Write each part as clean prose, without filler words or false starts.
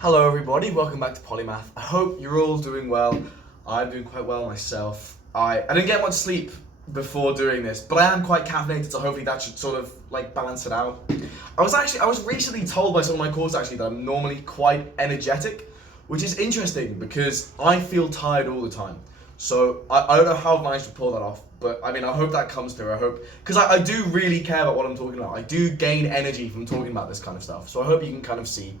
Hello everybody, welcome back to Polymath. I hope you're all doing well. I'm doing quite well myself. I didn't get much sleep before doing this, but I am quite caffeinated, so hopefully that should sort of like balance it out. I was recently told by some of my calls actually that I'm normally quite energetic, which is interesting because I feel tired all the time. So I don't know how I've managed to pull that off, but I mean I hope that comes through. I hope, because I do really care about what I'm talking about. I do gain energy from talking about this kind of stuff, so I hope you can kind of see.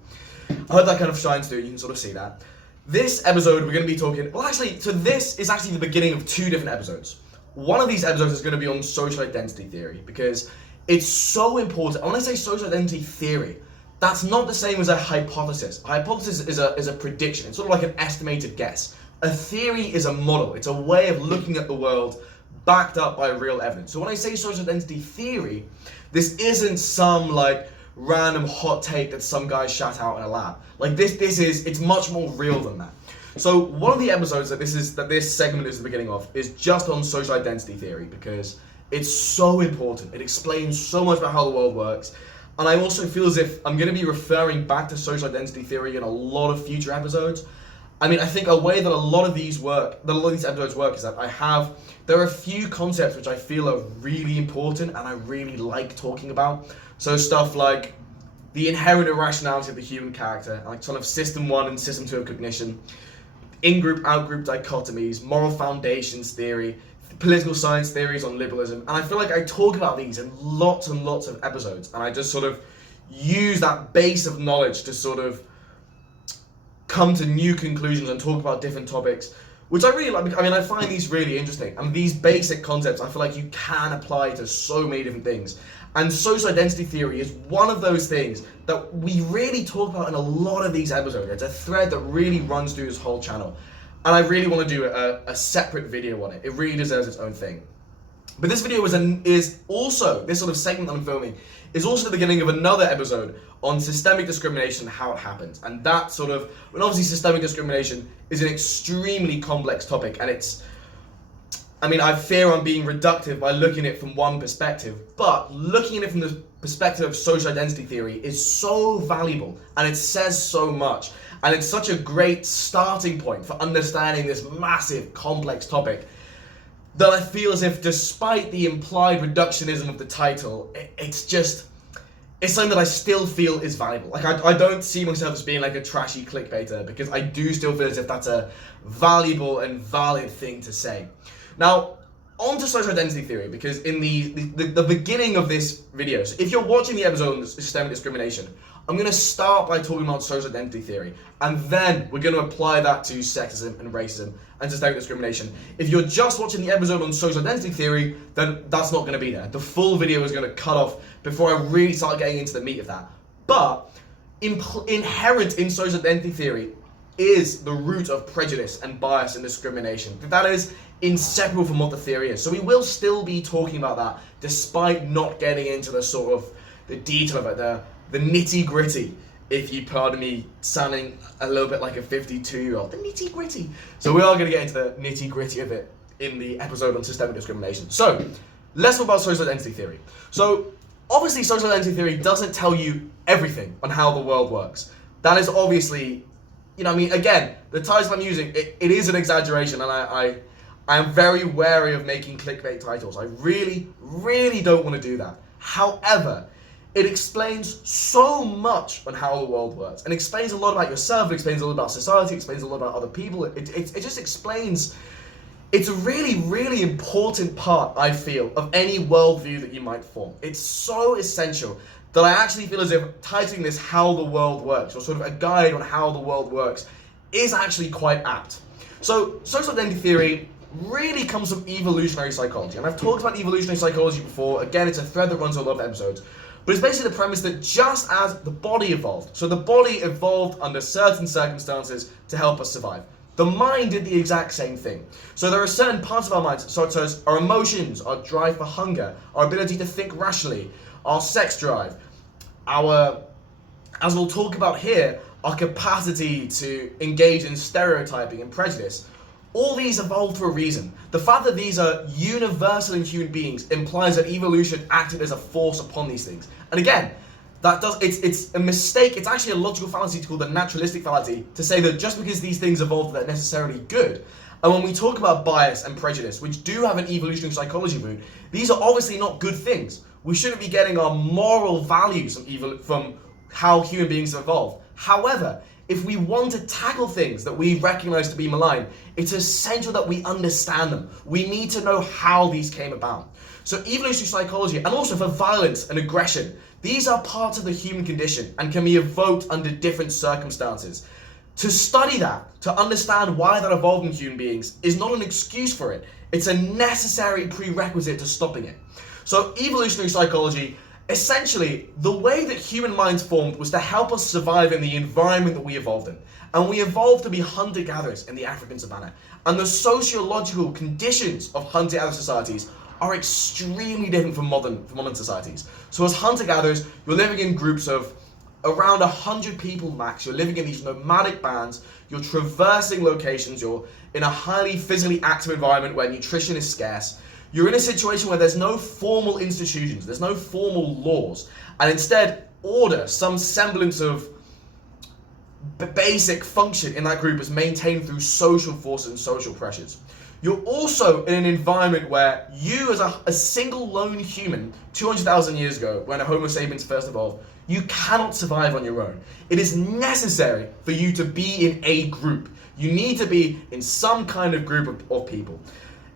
I hope that kind of shines through, you can sort of see that. This episode we're going to be talking, so this is actually the beginning of two different episodes. One of these episodes is going to be on social identity theory, because it's so important. And when I say social identity theory, that's not the same as a hypothesis. A hypothesis is a prediction, it's sort of like an estimated guess. A theory is a model, it's a way of looking at the world backed up by real evidence. So when I say social identity theory, this isn't some like random hot take that some guy shat out in a lab. Like it's much more real than that. So one of the episodes that this segment is the beginning of is just on social identity theory, because it's so important. It explains so much about how the world works. And I also feel as if I'm going to be referring back to social identity theory in a lot of future episodes. I mean, I think a way that a lot of these episodes work is that there are a few concepts which I feel are really important and I really like talking about. So stuff like the inherent irrationality of the human character, like sort of system 1 and system 2 of cognition, in-group, out-group dichotomies, moral foundations theory, political science theories on liberalism. And I feel like I talk about these in lots and lots of episodes, and I just sort of use that base of knowledge to sort of come to new conclusions and talk about different topics, which I really like. I mean, I find these really interesting. And these basic concepts, I feel like you can apply to so many different things. And social identity theory is one of those things that we really talk about in a lot of these episodes. It's a thread that really runs through this whole channel. And I really want to do a separate video on it. It really deserves its own thing. But this video is also, this sort of segment that I'm filming, is also the beginning of another episode on systemic discrimination and how it happens. And that sort of, and obviously systemic discrimination is an extremely complex topic, and I fear I'm being reductive by looking at it from one perspective, but looking at it from the perspective of social identity theory is so valuable, and it says so much, and it's such a great starting point for understanding this massive, complex topic, that I feel as if, despite the implied reductionism of the title, it's something that I still feel is valuable. Like, I don't see myself as being like a trashy clickbaiter, because I do still feel as if that's a valuable and valid thing to say. Now, on to social identity theory, because in the beginning of this video, so if you're watching the episode on systemic discrimination, I'm going to start by talking about social identity theory, and then we're going to apply that to sexism and racism and systemic discrimination. If you're just watching the episode on social identity theory, then that's not going to be there. The full video is going to cut off before I really start getting into the meat of that. But inherent in social identity theory is the root of prejudice and bias and discrimination. That is inseparable from what the theory is. So we will still be talking about that, despite not getting into the sort of the detail of it, the nitty gritty, if you pardon me sounding a little bit like a 52-year-old, the nitty gritty. So we are going to get into the nitty gritty of it in the episode on systemic discrimination. So let's talk about social identity theory. So obviously social identity theory doesn't tell you everything on how the world works. That is obviously, again, the title I'm using, it is an exaggeration, and I am very wary of making clickbait titles. I really, really don't want to do that. However, it explains so much on how the world works, and explains a lot about yourself, it explains a lot about society, it explains a lot about other people. It just explains, it's a really, really important part, I feel, of any worldview that you might form. It's so essential that I actually feel as if titling this How the World Works, or sort of a guide on how the world works, is actually quite apt. So social identity theory really comes from evolutionary psychology, and I've talked about evolutionary psychology before. Again, it's a thread that runs a lot of episodes, but it's basically the premise that just as the body evolved, so the body evolved under certain circumstances to help us survive, the mind did the exact same thing. So there are certain parts of our minds, such as our emotions, our drive for hunger, our ability to think rationally, our sex drive, as we'll talk about here, our capacity to engage in stereotyping and prejudice. All these evolved for a reason. The fact that these are universal in human beings implies that evolution acted as a force upon these things. And again, It's a mistake. It's actually a logical fallacy called the naturalistic fallacy to say that just because these things evolved, they're necessarily good. And when we talk about bias and prejudice, which do have an evolutionary psychology root, these are obviously not good things. We shouldn't be getting our moral values from how human beings have evolved. However, if we want to tackle things that we recognize to be malign, it's essential that we understand them. We need to know how these came about. So evolutionary psychology, and also for violence and aggression, these are parts of the human condition and can be evoked under different circumstances. To study that, to understand why that evolved in human beings, is not an excuse for it. It's a necessary prerequisite to stopping it. So evolutionary psychology, essentially, the way that human minds formed was to help us survive in the environment that we evolved in. And we evolved to be hunter-gatherers in the African savannah. And the sociological conditions of hunter-gatherer societies are extremely different from modern societies. So as hunter-gatherers, you're living in groups of around 100 people max. You're living in these nomadic bands. You're traversing locations. You're in a highly physically active environment where nutrition is scarce. You're in a situation where there's no formal institutions, there's no formal laws, and instead order, some semblance of basic function in that group is maintained through social forces and social pressures. You're also in an environment where you as a single lone human 200,000 years ago, when a Homo sapiens first evolved, you cannot survive on your own. It is necessary for you to be in a group. You need to be in some kind of group of people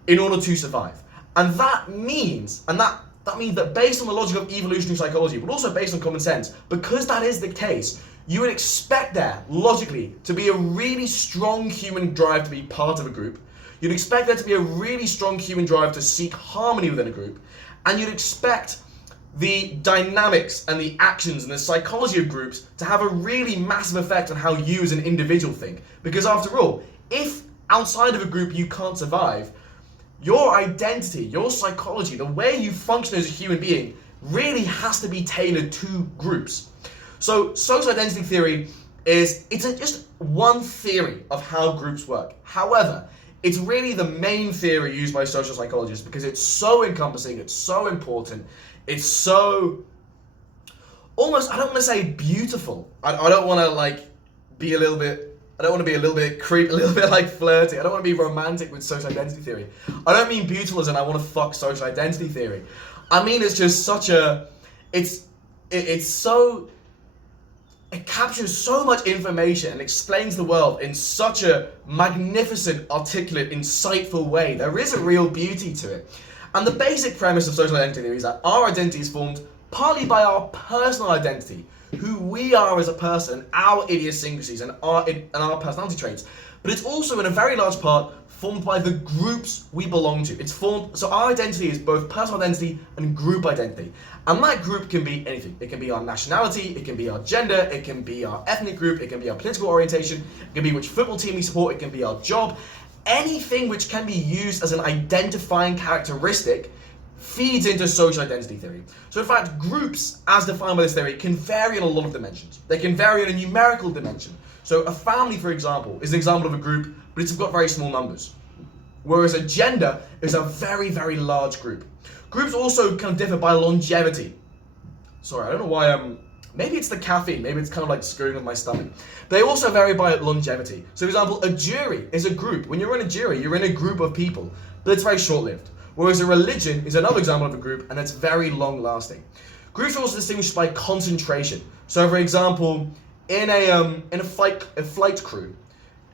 in order to survive. And that means that based on the logic of evolutionary psychology, but also based on common sense, because that is the case, you would expect there, logically, to be a really strong human drive to be part of a group. You'd expect there to be a really strong human drive to seek harmony within a group. And you'd expect the dynamics and the actions and the psychology of groups to have a really massive effect on how you as an individual think. Because after all, if outside of a group you can't survive, your identity, your psychology, the way you function as a human being really has to be tailored to groups. So social identity theory it's just one theory of how groups work. However, it's really the main theory used by social psychologists because it's so encompassing, it's so important, it's so almost, I don't want to say beautiful. I don't want to be a little bit creepy, a little bit flirty. I don't want to be romantic with social identity theory. I don't mean beautiful as in I want to fuck social identity theory. I mean it's just such a, it captures so much information and explains the world in such a magnificent, articulate, insightful way. There is a real beauty to it. And the basic premise of social identity theory is that our identity is formed partly by our personal identity, who we are as a person, our idiosyncrasies and our personality traits. But it's also in a very large part formed by the groups we belong to. So our identity is both personal identity and group identity. And that group can be anything. It can be our nationality, it can be our gender, it can be our ethnic group, it can be our political orientation, it can be which football team we support, it can be our job. Anything which can be used as an identifying characteristic feeds into social identity theory. So in fact, groups, as defined by this theory, can vary in a lot of dimensions. They can vary in a numerical dimension. So a family, for example, is an example of a group, but it's got very small numbers. Whereas a gender is a very, very large group. Groups also kind of differ by longevity. Sorry, I don't know why maybe it's the caffeine, maybe it's kind of screwing with my stomach. They also vary by longevity. So for example, a jury is a group. When you're in a jury, you're in a group of people, but it's very short-lived. Whereas a religion is another example of a group, and that's very long-lasting. Groups are also distinguished by concentration. So for example, in a flight crew,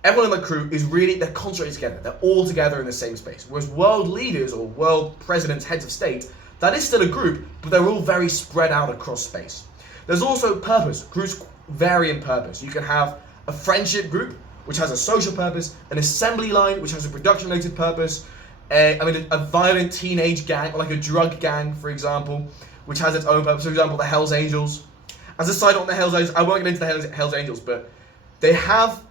everyone in the crew they're concentrated together. They're all together in the same space. Whereas world leaders or world presidents, heads of state, that is still a group, but they're all very spread out across space. There's also purpose. Groups vary in purpose. You can have a friendship group, which has a social purpose, an assembly line, which has a production-related purpose, a violent teenage gang, or like a drug gang, for example, which has its own purpose. For example, the Hells Angels. As a side note on the Hells Angels, I won't get into the Hells Angels, but they have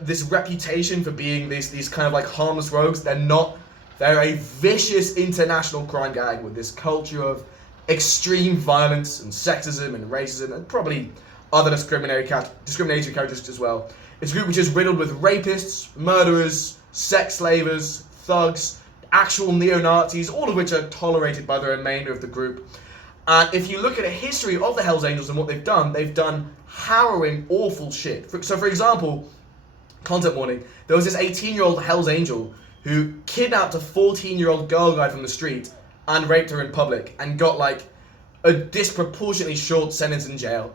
this reputation for being these kind of harmless rogues. They're a vicious international crime gang with this culture of extreme violence and sexism and racism and probably other discriminatory characteristics as well. It's a group which is riddled with rapists, murderers, sex slavers, thugs, actual neo-Nazis, all of which are tolerated by the remainder of the group. And if you look at a history of the Hells Angels and what they've done harrowing, awful shit. So for example, content warning, there was this 18-year-old Hells Angel who kidnapped a 14-year-old girl guide from the street and raped her in public and got like a disproportionately short sentence in jail.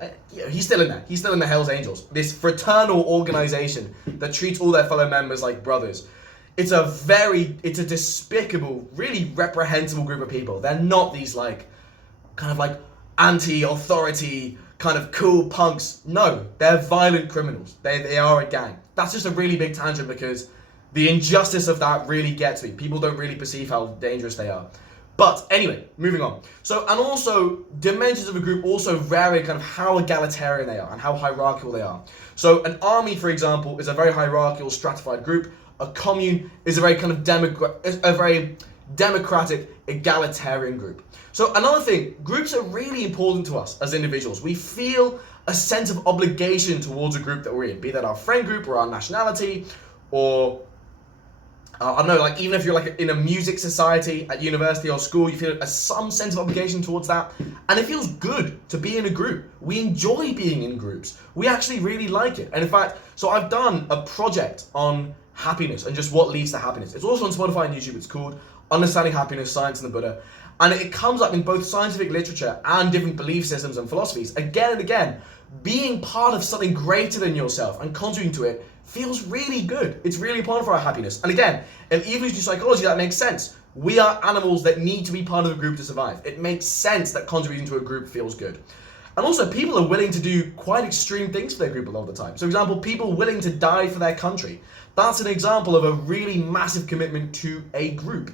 He's still in there. He's still in the Hells Angels. This fraternal organization that treats all their fellow members like brothers. It's a despicable, really reprehensible group of people. They're not these like, kind of like anti-authority, kind of cool punks. No, they're violent criminals. They are a gang. That's just a really big tangent because the injustice of that really gets me. People don't really perceive how dangerous they are. But anyway, moving on. So, and also, dimensions of a group also vary kind of how egalitarian they are and how hierarchical they are. So an army, for example, is a very hierarchical, stratified group. A commune is a very kind of democratic, egalitarian group. So another thing, groups are really important to us as individuals. We feel a sense of obligation towards a group that we're in, be that our friend group or our nationality, or I don't know, like even if you're like in a music society at university or school, you feel some sense of obligation towards that. And it feels good to be in a group. We enjoy being in groups. We actually really like it. And in fact, so I've done a project on happiness and just what leads to happiness. It's also on Spotify and YouTube. It's called Understanding Happiness, Science and the Buddha. And it comes up in both scientific literature and different belief systems and philosophies. Again and again, being part of something greater than yourself and contributing to it feels really good. It's really important for our happiness. And again, in evolutionary psychology, that makes sense. We are animals that need to be part of a group to survive. It makes sense that contributing to a group feels good. And also, people are willing to do quite extreme things for their group a lot of the time. So, for example, people willing to die for their country. That's an example of a really massive commitment to a group.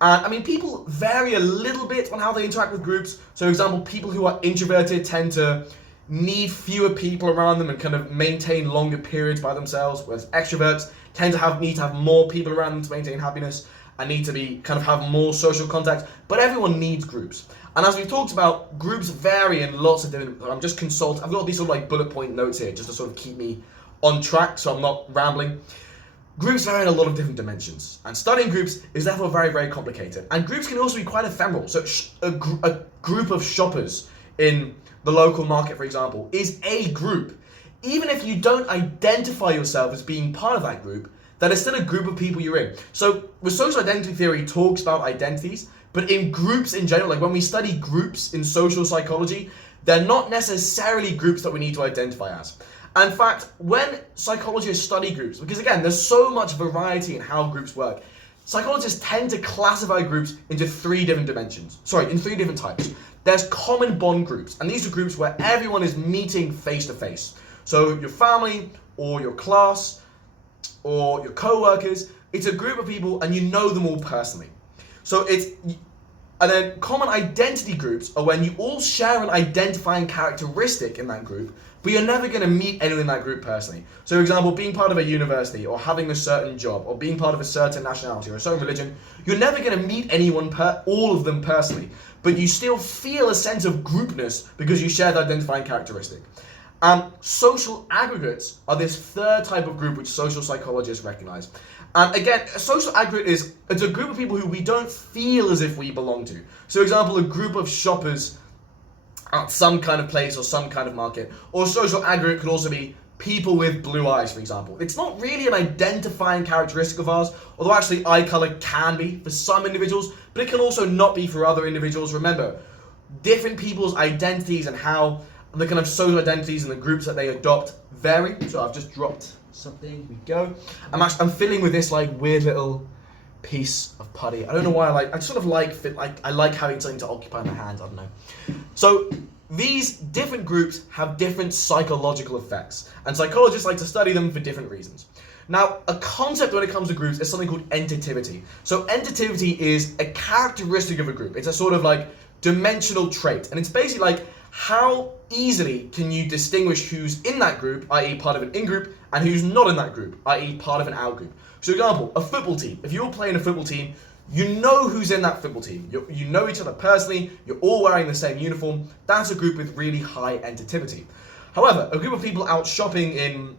And I mean, people vary a little bit on how they interact with groups. So, for example, people who are introverted tend to need fewer people around them and kind of maintain longer periods by themselves, whereas extroverts tend to need to have more people around them to maintain happiness and need to be kind of have more social contact. But everyone needs groups. And as we've talked about, groups vary in lots of different. I've got these sort of like bullet point notes here just to sort of keep me on track so I'm not rambling. Groups vary in a lot of different dimensions, and studying groups is therefore very, very complicated. And groups can also be quite ephemeral. So a group of shoppers in the local market, for example, is a group. Even if you don't identify yourself as being part of that group, that is still a group of people you're in. So the social identity theory talks about identities, but in groups in general, like when we study groups in social psychology, they're not necessarily groups that we need to identify as. In fact, when psychologists study groups, because again, there's so much variety in how groups work, psychologists tend to classify groups into three different types. There's common bond groups, and these are groups where everyone is meeting face to face. So your family, or your class, or your co-workers, it's a group of people and you know them all personally. And then common identity groups are when you all share an identifying characteristic in that group, but you're never going to meet anyone in that group personally. So for example, being part of a university, or having a certain job, or being part of a certain nationality, or a certain religion, you're never going to meet all of them personally, but you still feel a sense of groupness because you share the identifying characteristic. Social aggregates are this third type of group which social psychologists recognize. And again, a social aggregate it's a group of people who we don't feel as if we belong to. So for example, a group of shoppers at some kind of place or some kind of market. Or a social aggregate could also be people with blue eyes, for example. It's not really an identifying characteristic of ours, although actually eye color can be for some individuals, but it can also not be for other individuals. Remember, different people's identities and how the kind of social identities and the groups that they adopt vary. So I've just dropped something. Here we go. I'm filling with this like weird little piece of putty. I don't know why I like having something to occupy my hands. I don't know. So these different groups have different psychological effects, and psychologists like to study them for different reasons. Now, a concept when it comes to groups is something called entativity. So entativity is a characteristic of a group. It's a sort of like dimensional trait, and it's basically like how easily can you distinguish who's in that group, i.e. part of an in-group, and who's not in that group, i.e. part of an out-group. So for example, a football team. If you're playing a football team, you know who's in that football team. You know each other personally, you're all wearing the same uniform. That's a group with really high entativity. However, a group of people out shopping in,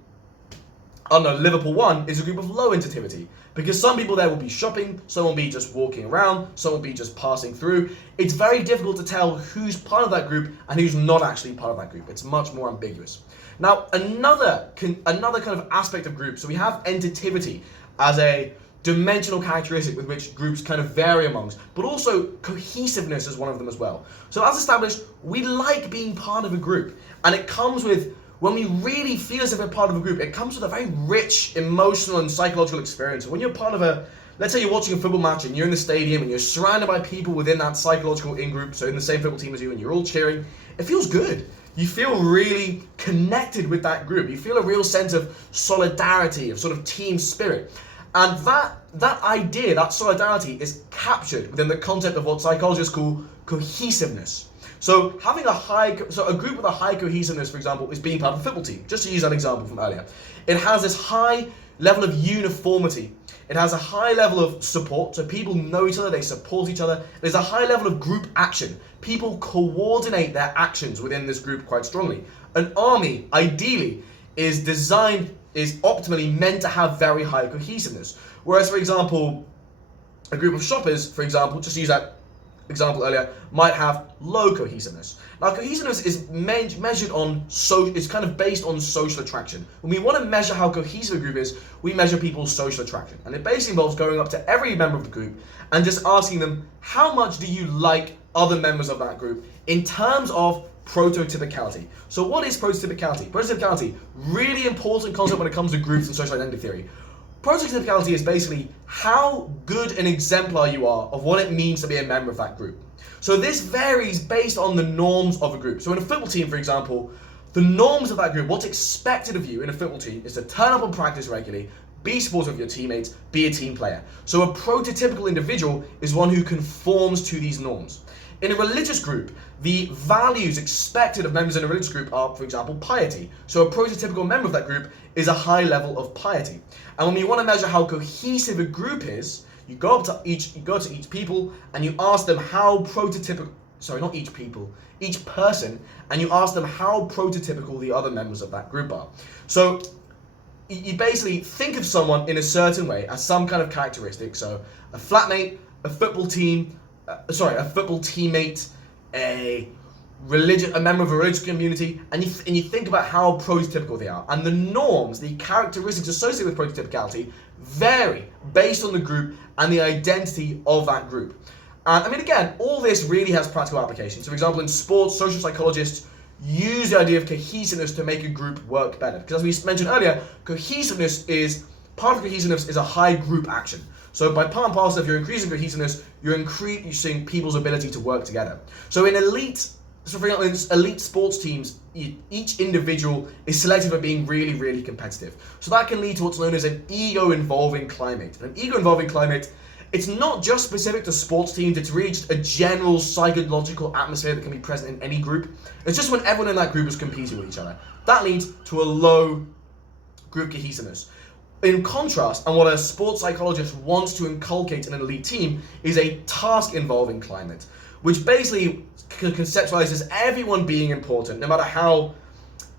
Liverpool 1 is a group of low interactivity, because some people there will be shopping, some will be just walking around, some will be just passing through. It's very difficult to tell who's part of that group and who's not actually part of that group. It's much more ambiguous. Now, another kind of aspect of groups, so we have interactivity as a dimensional characteristic with which groups kind of vary amongst, but also cohesiveness is one of them as well. So as established, we like being part of a group, and it comes with, when we really feel as if we're part of a group, it comes with a very rich emotional and psychological experience. When you're part of let's say you're watching a football match and you're in the stadium and you're surrounded by people within that psychological in-group, so in the same football team as you, and you're all cheering, it feels good. You feel really connected with that group. You feel a real sense of solidarity, of sort of team spirit. And that idea, that solidarity, is captured within the concept of what psychologists call cohesiveness. So a group with a high cohesiveness, for example, is being part of a football team. Just to use that example from earlier. It has this high level of uniformity. It has a high level of support, so people know each other, they support each other. There's a high level of group action. People coordinate their actions within this group quite strongly. An army, ideally, is optimally meant to have very high cohesiveness. Whereas, for example, a group of shoppers, for example, just to use that example earlier, might have low cohesiveness. Now, cohesiveness is measured on it's kind of based on social attraction. When we want to measure how cohesive a group is, we measure people's social attraction, and it basically involves going up to every member of the group and just asking them, how much do you like other members of that group in terms of prototypicality. So what is prototypicality? Prototypicality, really important concept when it comes to groups and social identity theory. Prototypicality is basically how good an exemplar you are of what it means to be a member of that group. So this varies based on the norms of a group. So in a football team, for example, the norms of that group, what's expected of you in a football team is to turn up and practice regularly, be supportive of your teammates, be a team player. So a prototypical individual is one who conforms to these norms. In a religious group, the values expected of members in a religious group are, for example, piety. So a prototypical member of that group is a high level of piety. And when you want to measure how cohesive a group is, you go up to each people and you ask them how each person, and you ask them how prototypical the other members of that group are. So you basically think of someone in a certain way as some kind of characteristic. So a flatmate, a football teammate, a member of a religious community, and you think about how prototypical they are. And the norms, the characteristics associated with prototypicality vary based on the group and the identity of that group. And I mean, again, all this really has practical applications. So, for example, in sports, social psychologists use the idea of cohesiveness to make a group work better. Because as we mentioned earlier, part of cohesiveness is a high group action. So by part and parcel, if you're increasing cohesiveness, you're increasing people's ability to work together. So for example, in elite sports teams, each individual is selected for being really, really competitive. So that can lead to what's known as an ego-involving climate. And an ego-involving climate, it's not just specific to sports teams, it's really just a general psychological atmosphere that can be present in any group. It's just when everyone in that group is competing with each other. That leads to a low group cohesiveness. In contrast, and what a sports psychologist wants to inculcate in an elite team is a task-involving climate, which basically conceptualizes everyone being important, no matter how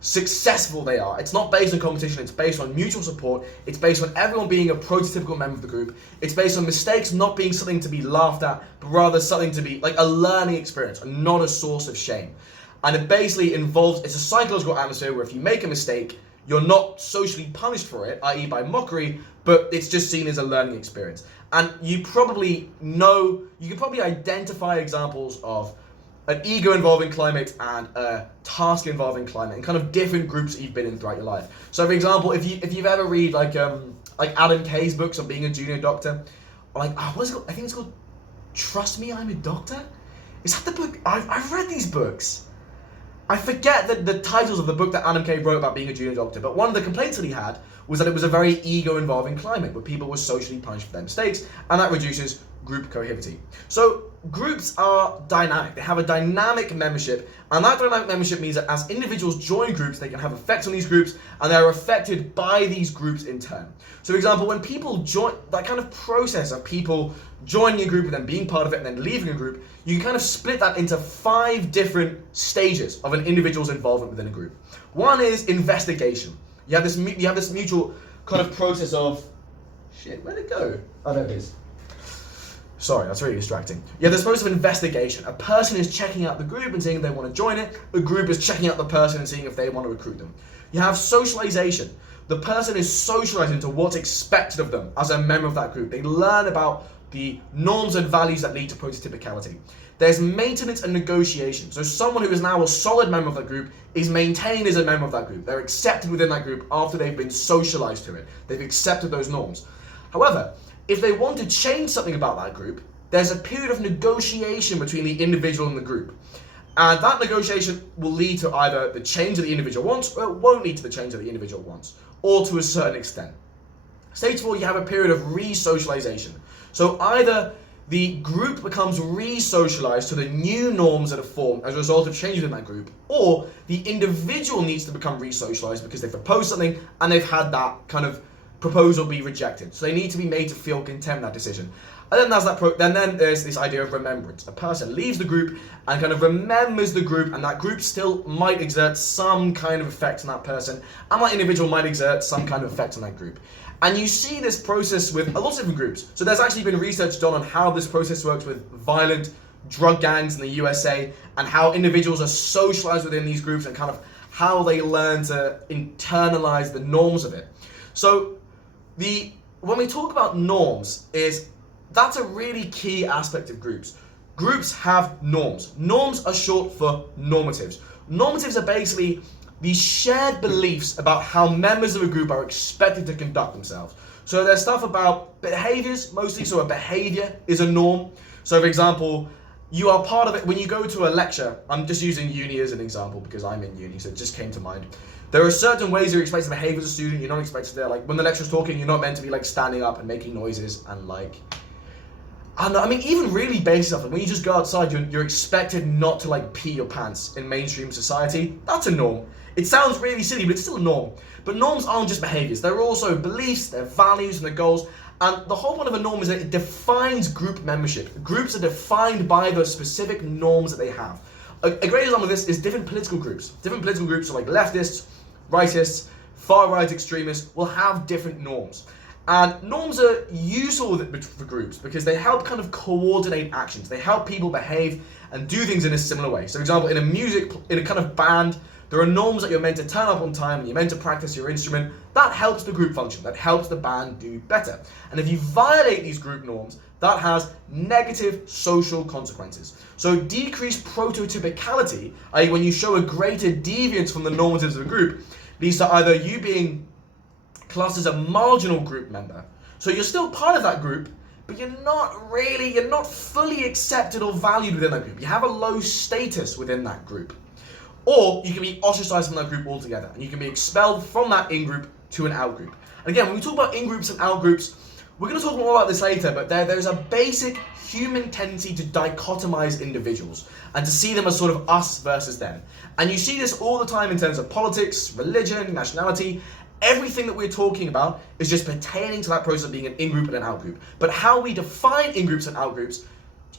successful they are. It's not based on competition, it's based on mutual support, it's based on everyone being a prototypical member of the group, it's based on mistakes not being something to be laughed at, but rather something to be like a learning experience, and not a source of shame. And it basically it's a psychological atmosphere where if you make a mistake, you're not socially punished for it, i.e. by mockery, but it's just seen as a learning experience. And you can probably identify examples of an ego-involving climate and a task-involving climate in kind of different groups that you've been in throughout your life. So for example, if you've ever read like Adam Kay's books on being a junior doctor, or what is it called? I think it's called Trust Me, I'm a Doctor? Is that the book? I've read these books. I forget the titles of the book that Adam Kay wrote about being a junior doctor, but one of the complaints that he had was that it was a very ego-involving climate where people were socially punished for their mistakes, and that reduces group cohesivity. So groups are dynamic. They have a dynamic membership, and that dynamic membership means that as individuals join groups, they can have effects on these groups, and they're affected by these groups in turn. So for example, when people join, that kind of process of people joining a group and then being part of it and then leaving a group, you can kind of split that into 5 different stages of an individual's involvement within a group. One is investigation. You have this mutual kind of process of, shit, where'd it go? Oh, there it is. Sorry, that's really distracting. You have this process of investigation. A person is checking out the group and seeing if they want to join it. The group is checking out the person and seeing if they want to recruit them. You have socialization. The person is socializing to what's expected of them as a member of that group. They learn about the norms and values that lead to prototypicality. There's maintenance and negotiation. So someone who is now a solid member of that group is maintained as a member of that group. They're accepted within that group after they've been socialized to it. They've accepted those norms. However, if they want to change something about that group, there's a period of negotiation between the individual and the group. And that negotiation will lead to either the change that the individual wants, or it won't lead to the change that the individual wants, or to a certain extent. Stage 4, you have a period of re-socialization. So either the group becomes re-socialized to the new norms that are formed as a result of changes in that group, or the individual needs to become re-socialized because they've proposed something and they've had that kind of proposal be rejected. So they need to be made to feel contempt in that decision. And then then there's this idea of remembrance. A person leaves the group and kind of remembers the group, and that group still might exert some kind of effect on that person, and that individual might exert some kind of effect on that group. And you see this process with a lot of different groups. So there's actually been research done on how this process works with violent drug gangs in the USA, and how individuals are socialized within these groups and kind of how they learn to internalize the norms of it. So when we talk about norms, that's a really key aspect of groups. Groups have norms. Norms are short for normatives. Normatives are basically the shared beliefs about how members of a group are expected to conduct themselves. So there's stuff about behaviors, mostly. So a behavior is a norm. So for example, you are part of it when you go to a lecture. I'm just using uni as an example because I'm in uni, so it just came to mind. There are certain ways you're expected to behave as a student. You're not expected to, like, when the lecturer's talking, you're not meant to be like standing up and making noises and like, I mean, even really basic stuff. Like when you just go outside, you're expected not to like pee your pants in mainstream society. That's a norm. It sounds really silly, but it's still a norm. But norms aren't just behaviors. They're also beliefs, their values, and their goals. And the whole point of a norm is that it defines group membership. Groups are defined by the specific norms that they have. A great example of this is different political groups. Different political groups, so like leftists, rightists, far-right extremists, will have different norms. And norms are useful for groups because they help kind of coordinate actions. They help people behave and do things in a similar way. So for example, in a kind of band, there are norms that you're meant to turn up on time and you're meant to practice your instrument. That helps the group function. That helps the band do better. And if you violate these group norms, that has negative social consequences. So decreased prototypicality, i.e. when you show a greater deviance from the normatives of a group, leads to either you being classed as a marginal group member. So you're still part of that group, but you're not fully accepted or valued within that group. You have a low status within that group. Or you can be ostracized from that group altogether, and you can be expelled from that in-group to an out-group. And again, when we talk about in-groups and out-groups, we're going to talk more about this later, but there's a basic human tendency to dichotomize individuals and to see them as sort of us versus them. And you see this all the time in terms of politics, religion, nationality. Everything that we're talking about is just pertaining to that process of being an in-group and an out-group. But how we define in-groups and out-groups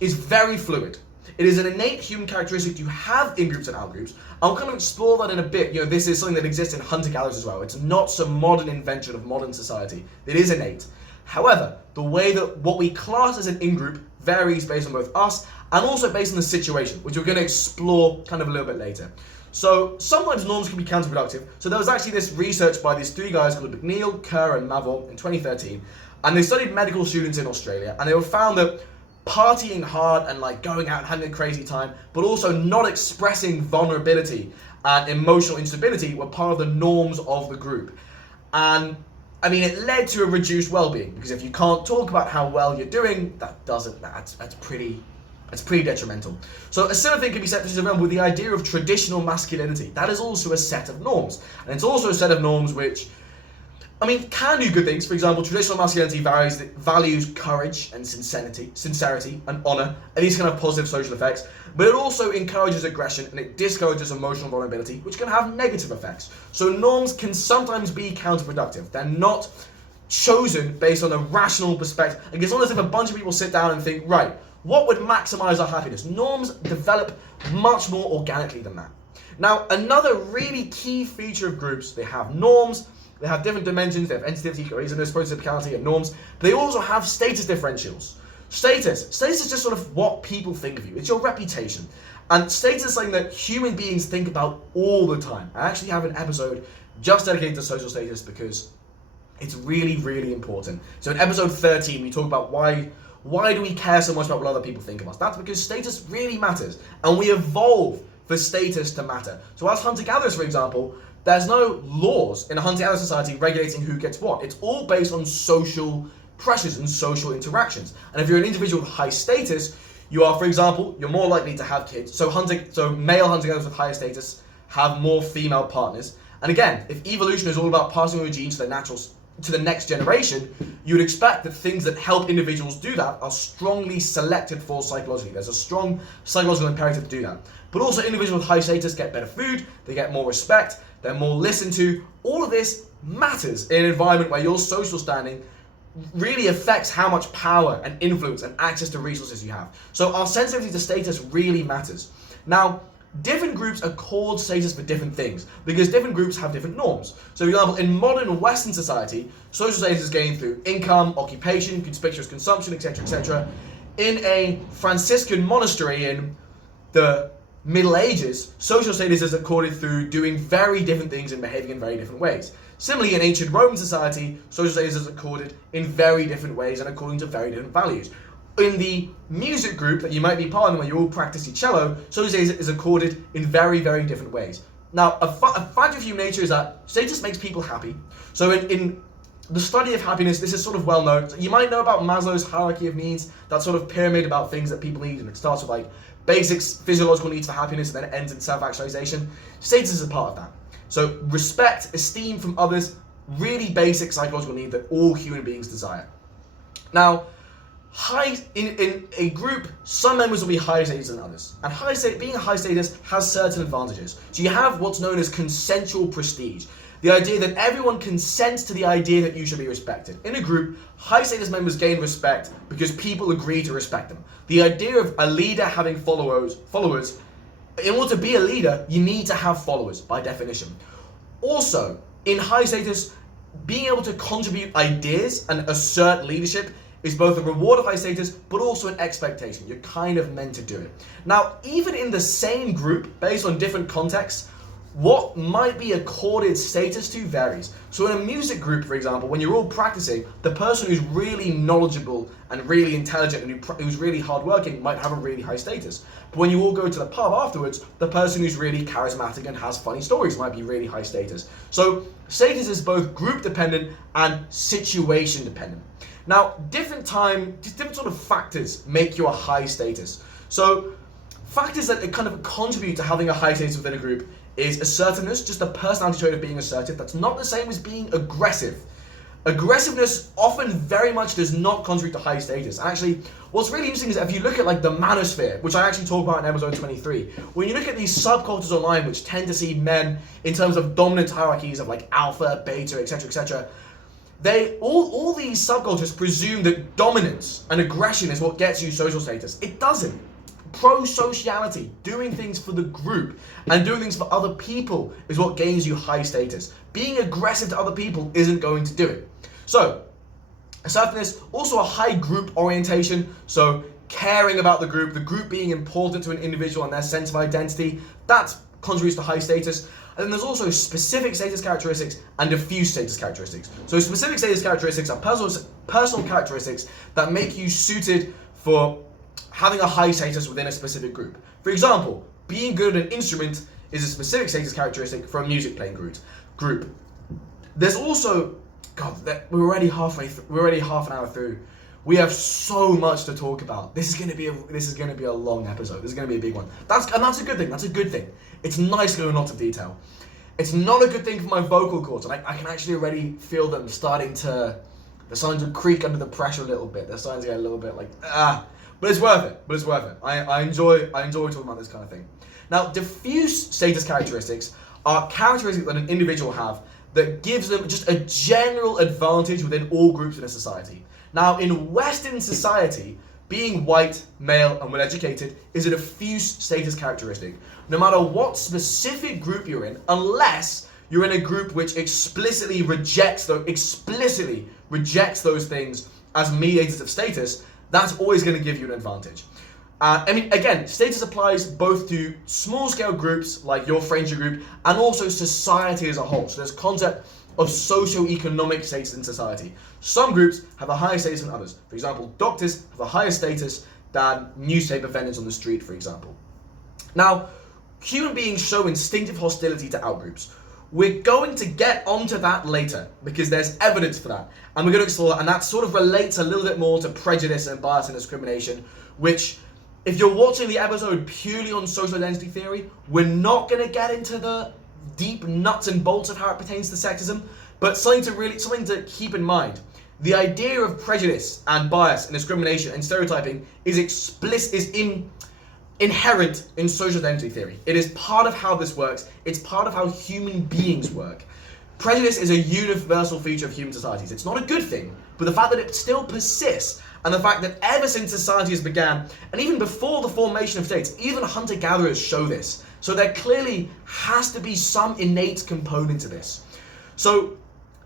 is very fluid. It is an innate human characteristic to have in-groups and out-groups. I'll kind of explore that in a bit. This is something that exists in hunter-gatherers as well. It's not some modern invention of modern society. It is innate. However, the way that what we class as an in-group varies based on both us and also based on the situation, which we're going to explore kind of a little bit later. So sometimes norms can be counterproductive. So there was actually this research by these three guys called McNeil, Kerr, and Mavor in 2013, and they studied medical students in Australia, and they found that partying hard and like going out and having a crazy time, but also not expressing vulnerability and emotional instability were part of the norms of the group. And I mean, it led to a reduced well-being, because if you can't talk about how well you're doing, that's pretty detrimental. So a similar thing can be said with the idea of traditional masculinity. That is also a set of norms, and it's also a set of norms which, I mean, can do good things. For example, traditional masculinity values courage and sincerity and honor, and these kind of positive social effects, but it also encourages aggression and it discourages emotional vulnerability, which can have negative effects. So norms can sometimes be counterproductive. They're not chosen based on a rational perspective. Like, it's not as if a bunch of people sit down and think, right, what would maximize our happiness? Norms develop much more organically than that. Now, another really key feature of groups, they have norms, they have different dimensions, they have entity, cohesiveness, prototypicality, and norms, but they also have status differentials. Status is just sort of what people think of you. It's your reputation. And status is something that human beings think about all the time. I actually have an episode just dedicated to social status because it's really, really important. So in episode 13, we talk about why do we care so much about what other people think of us? That's because status really matters. And we evolve for status to matter. So as hunter-gatherers, for example, there's no laws in a hunter-gatherer society regulating who gets what. It's all based on social pressures and social interactions. And if you're an individual with high status, you are, for example, you're more likely to have kids. So male hunter-gatherers with higher status have more female partners. And again, if evolution is all about passing on your genes to the next generation, you would expect that things that help individuals do that are strongly selected for psychologically. There's a strong psychological imperative to do that. But also individuals with high status get better food, they get more respect, they're more listened to. All of this matters in an environment where your social standing really affects how much power and influence and access to resources you have. So our sensitivity to status really matters. Now, different groups are called status for different things because different groups have different norms. So for example, in modern Western society, social status is gained through income, occupation, conspicuous consumption, etc., etc. In a Franciscan monastery in the Middle Ages, social status is accorded through doing very different things and behaving in very different ways. Similarly, in ancient Roman society, social status is accorded in very different ways and according to very different values. In the music group that you might be part of where you all practice your cello, social status is accorded in very, very different ways. Now, a fact of human nature is that status makes people happy. So in the study of happiness, this is sort of well known. You might know about Maslow's hierarchy of needs, that sort of pyramid about things that people need, and it starts with like basic physiological needs for happiness and then it ends in self-actualization. Status is a part of that. So respect, esteem from others, really basic psychological need that all human beings desire. Now, in a group, some members will be higher status than others. And being a high status has certain advantages. So you have what's known as consensual prestige. The idea that everyone consents to the idea that you should be respected. In a group, high status members gain respect because people agree to respect them. The idea of a leader having followers, in order to be a leader, you need to have followers by definition. Also, in high status, being able to contribute ideas and assert leadership is both a reward of high status, but also an expectation. You're kind of meant to do it. Now, even in the same group, based on different contexts, what might be accorded status to varies. So in a music group, for example, when you're all practicing, the person who's really knowledgeable and really intelligent and who's really hardworking might have a really high status. But when you all go to the pub afterwards, the person who's really charismatic and has funny stories might be really high status. So status is both group dependent and situation dependent. Now, different sort of factors make you a high status. So factors that kind of contribute to having a high status within a group is assertiveness, just a personality trait of being assertive. That's not the same as being aggressive. Aggressiveness often very much does not contribute to high status. Actually, what's really interesting is that if you look at like the manosphere, which I actually talk about in episode 23, when you look at these subcultures online which tend to see men in terms of dominant hierarchies of like alpha, beta, etc., all these subcultures presume that dominance and aggression is what gets you social status. It doesn't. Pro-sociality, doing things for the group and doing things for other people is what gains you high status. Being aggressive to other people isn't going to do it. So, assertiveness, also a high group orientation, so caring about the group being important to an individual and their sense of identity, that contributes to high status. And then there's also specific status characteristics and diffuse status characteristics. So specific status characteristics are personal characteristics that make you suited for having a high status within a specific group. For example, being good at an instrument is a specific status characteristic for a music playing group. There's also, we're already half an hour through. We have so much to talk about. This is going to be a long episode. This is going to be a big one. That's a good thing. That's a good thing. It's nice to go in lots of detail. It's not a good thing for my vocal cords. I can actually already feel them starting to creak under the pressure a little bit. They're starting to get a little bit like But it's worth it. I enjoy talking about this kind of thing. Now, diffuse status characteristics are characteristics that an individual have that gives them just a general advantage within all groups in a society. Now, in Western society, being white, male, and well-educated is a diffuse status characteristic. No matter what specific group you're in, unless you're in a group which explicitly rejects those things as mediators of status, that's always going to give you an advantage. I mean, again, status applies both to small-scale groups like your friendship group and also society as a whole. So there's concept of socio-economic status in society. Some groups have a higher status than others. For example, doctors have a higher status than newspaper vendors on the street, for example. Now, human beings show instinctive hostility to outgroups. We're going to get onto that later because there's evidence for that. And we're going to explore that, and that sort of relates a little bit more to prejudice and bias and discrimination, which, if you're watching the episode purely on social identity theory, we're not going to get into the deep nuts and bolts of how it pertains to sexism, but something to keep in mind. The idea of prejudice and bias and discrimination and stereotyping is inherent in social identity theory. It is part of how this works. It's part of how human beings work. Prejudice is a universal feature of human societies. It's not a good thing, but the fact that it still persists, and the fact that ever since societies began, and even before the formation of states, even hunter-gatherers show this. So there clearly has to be some innate component to this. So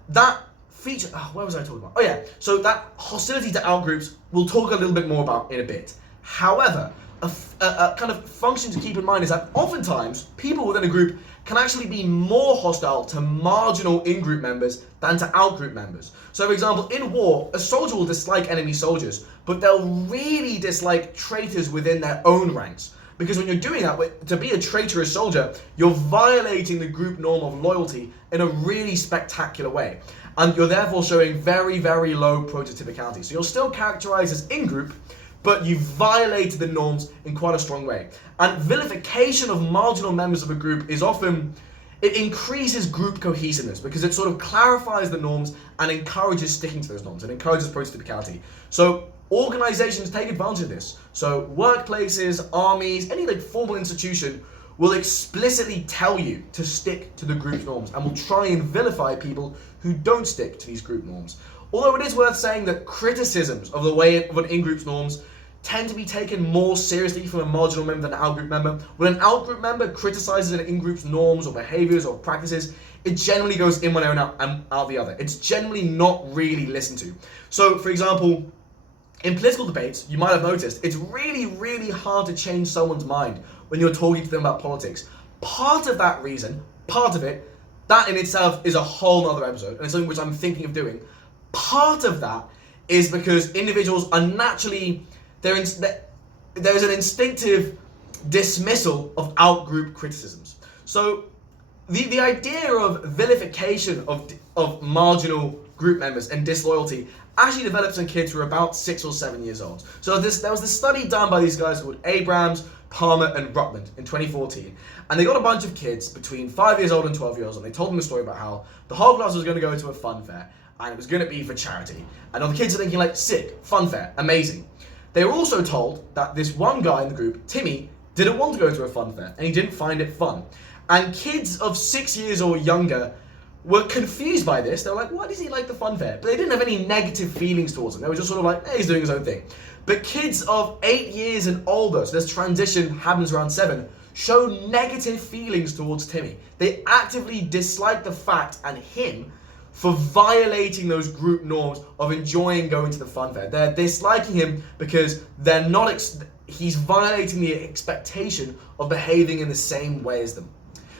that feature, what was I talking about? Oh yeah, so that hostility to outgroups, we'll talk a little bit more about in a bit. However, a kind of function to keep in mind is that oftentimes people within a group can actually be more hostile to marginal in-group members than to out-group members. So for example, in war, a soldier will dislike enemy soldiers, but they'll really dislike traitors within their own ranks. Because when you're doing that, to be a traitorous soldier, you're violating the group norm of loyalty in a really spectacular way. And you're therefore showing very, very low prototypicality. So you're still characterized as in-group, but you violated the norms in quite a strong way. And vilification of marginal members of a group is often, it increases group cohesiveness because it sort of clarifies the norms and encourages sticking to those norms and encourages prototypicality. So organizations take advantage of this. So workplaces, armies, any like formal institution will explicitly tell you to stick to the group's norms and will try and vilify people who don't stick to these group norms. Although it is worth saying that criticisms of the way of an in-group's norms tend to be taken more seriously from a marginal member than an out-group member. When an out-group member criticizes an in-group's norms or behaviors or practices, it generally goes in one ear and out the other. It's generally not really listened to. So, for example, in political debates, you might have noticed, it's really, really hard to change someone's mind when you're talking to them about politics. Part of that reason, part of it, that in itself is a whole other episode, and it's something which I'm thinking of doing. Part of that is because individuals are naturally, there's an instinctive dismissal of out-group criticisms. So the idea of vilification of marginal group members and disloyalty actually develops in kids who are about 6 or 7 years old. So there was this study done by these guys called Abrams, Palmer, and Rutland in 2014. And they got a bunch of kids between 5 years old and 12 years old, and they told them a story about how the whole class was going to go to a fun fair, and it was going to be for charity. And all the kids are thinking like, sick, fun fair, amazing. They were also told that this one guy in the group, Timmy, didn't want to go to a fun fair, and he didn't find it fun. And kids of 6 years or younger were confused by this. They were like, why does he like the fun fair? But they didn't have any negative feelings towards him. They were just sort of like, hey, he's doing his own thing. But kids of 8 years and older, so this transition happens around 7, show negative feelings towards Timmy. They actively dislike the fact and him for violating those group norms of enjoying going to the fun fair. They're disliking him because he's violating the expectation of behaving in the same way as them.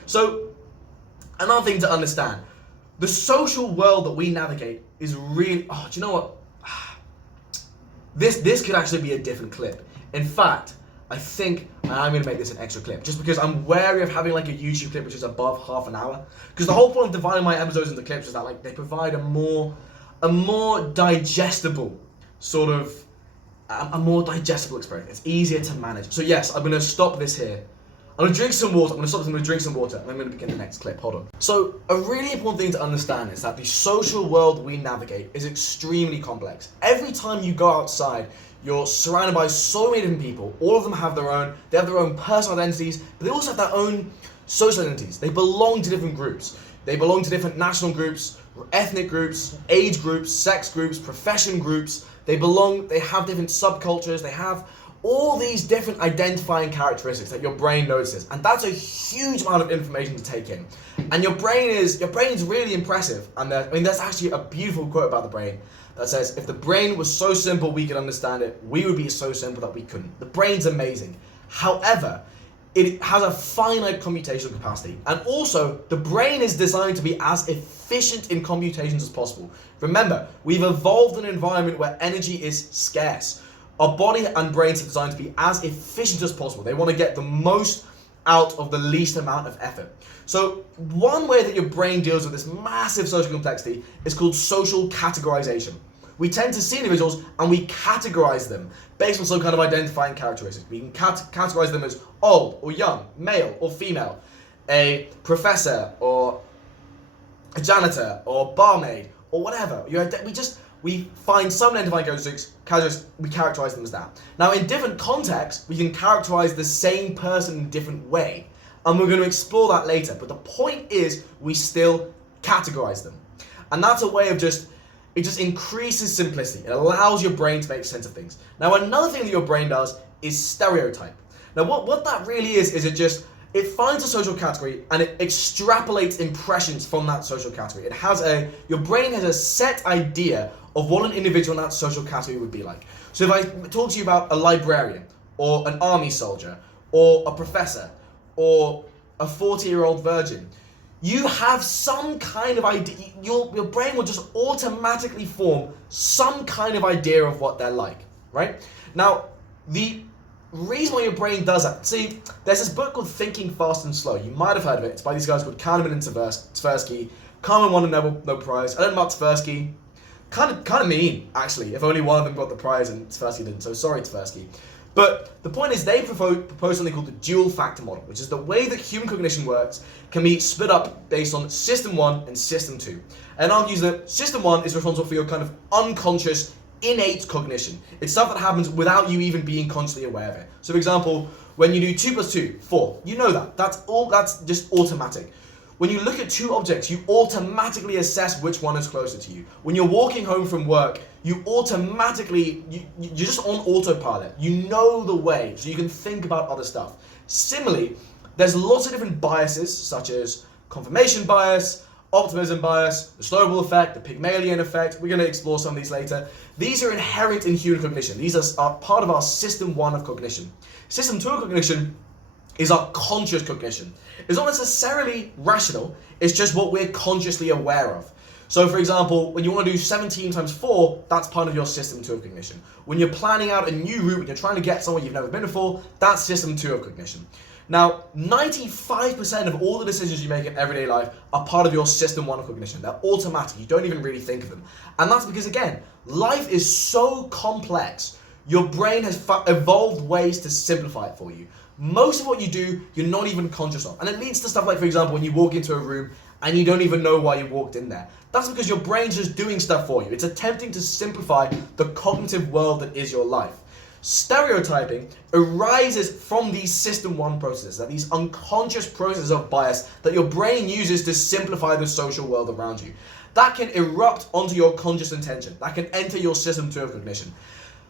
So, another thing to understand, the social world that we navigate is really, do you know what? This could actually be a different clip. In fact, I think I'm going to make this an extra clip, just because I'm wary of having like a YouTube clip which is above half an hour. Because the whole point of dividing my episodes into clips is that like they provide a more digestible sort of, a more digestible experience. It's easier to manage. So yes, I'm going to stop this here. I'm going to drink some water, I'm going to drink some water, and I'm going to begin the next clip. Hold on. So, a really important thing to understand is that the social world we navigate is extremely complex. Every time you go outside, you're surrounded by so many different people. All of them have their own personal identities, but they also have their own social identities. They belong to different groups. They belong to different national groups, ethnic groups, age groups, sex groups, profession groups. They have different subcultures, they have All these different identifying characteristics that your brain notices, and that's a huge amount of information to take in. And your brain is really impressive. And there's actually a beautiful quote about the brain that says, if the brain was so simple we could understand it, we would be so simple that we couldn't. The brain's amazing. However, it has a finite computational capacity. And also, the brain is designed to be as efficient in computations as possible. Remember, we've evolved in an environment where energy is scarce. Our body and brains are designed to be as efficient as possible. They want to get the most out of the least amount of effort. So one way that your brain deals with this massive social complexity is called social categorization. We tend to see individuals and we categorize them based on some kind of identifying characteristics. We can categorize them as old or young, male or female, a professor or a janitor or barmaid or whatever. We find some identifying characteristics, we characterize them as that. Now, in different contexts, we can characterize the same person in a different way, and we're going to explore that later. But the point is, we still categorize them. And that's a way of it just increases simplicity. It allows your brain to make sense of things. Now, another thing that your brain does is stereotype. Now, what that really is it finds a social category and it extrapolates impressions from that social category. Your brain has a set idea of what an individual in that social category would be like. So if I talk to you about a librarian, or an army soldier, or a professor, or a 40-year-old virgin, you have some kind of idea. Your brain will just automatically form some kind of idea of what they're like, right? Now, the reason why your brain does that, see, there's this book called Thinking Fast and Slow. You might have heard of it. It's by these guys called Kahneman and Tversky. Kahneman won a Nobel Prize. I don't know about Tversky. Kind of mean, actually, if only one of them got the prize and Tversky didn't, so sorry Tversky. But the point is, they propose something called the dual factor model, which is the way that human cognition works can be split up based on system 1 and system 2. And argues that system 1 is responsible for your kind of unconscious, innate cognition. It's stuff that happens without you even being consciously aware of it. So for example, when you do 2 plus 2, 4, you know that. That's just automatic. When you look at two objects, you automatically assess which one is closer to you. When you're walking home from work, you're just on autopilot. You know the way, so you can think about other stuff. Similarly, there's lots of different biases, such as confirmation bias, optimism bias, the snowball effect, the Pygmalion effect. We're going to explore some of these later. These are inherent in human cognition. These are part of our system 1 of cognition. System 2 of cognition is our conscious cognition. It's not necessarily rational, it's just what we're consciously aware of. So for example, when you want to do 17 times 4, that's part of your system 2 of cognition. When you're planning out a new route, when you're trying to get somewhere you've never been before, that's system 2 of cognition. Now, 95% of all the decisions you make in everyday life are part of your system 1 of cognition. They're automatic, you don't even really think of them. And that's because, again, life is so complex, your brain has evolved ways to simplify it for you. Most of what you do, you're not even conscious of. And it leads to stuff like, for example, when you walk into a room and you don't even know why you walked in there. That's because your brain's just doing stuff for you. It's attempting to simplify the cognitive world that is your life. Stereotyping arises from these system 1 processes, these unconscious processes of bias that your brain uses to simplify the social world around you. That can erupt onto your conscious intention. That can enter your system 2 of cognition.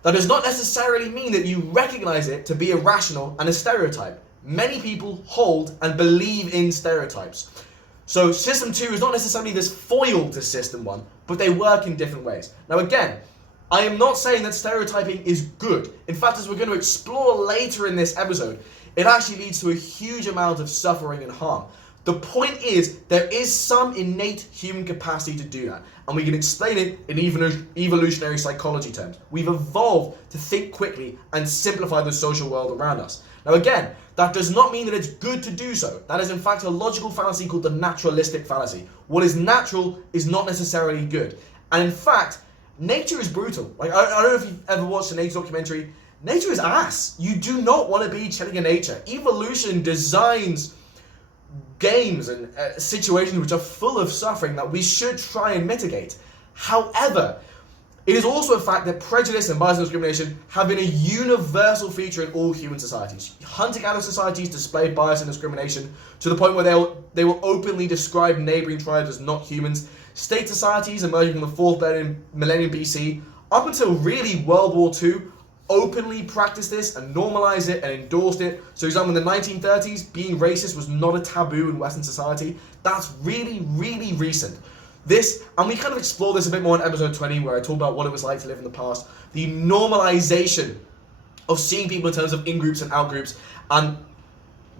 That does not necessarily mean that you recognize it to be irrational and a stereotype. Many people hold and believe in stereotypes. So system 2 is not necessarily this foil to system 1, but they work in different ways. Now again, I am not saying that stereotyping is good. In fact, as we're going to explore later in this episode, it actually leads to a huge amount of suffering and harm. The point is, there is some innate human capacity to do that, and we can explain it in evolutionary psychology terms. We've evolved to think quickly and simplify the social world around us. Now again, that does not mean that it's good to do so. That is in fact a logical fallacy called the naturalistic fallacy. What is natural is not necessarily good. And in fact, nature is brutal. Like, I don't know if you've ever watched a nature documentary. Nature is ass. You do not want to be chilling in nature. Evolution designs games and situations which are full of suffering that we should try and mitigate. However, it is also a fact that prejudice and bias and discrimination have been a universal feature in all human societies. Hunter-gatherer societies display bias and discrimination to the point where they will openly describe neighboring tribes as not humans. State societies emerging from the 4th millennium BC up until really World War II openly practiced this and normalized it and endorsed it. So, for example, in the 1930s, being racist was not a taboo in Western society. That's really, really recent. This, and we kind of explore this a bit more in episode 20, where I talk about what it was like to live in the past. The normalization of seeing people in terms of in-groups and out-groups, and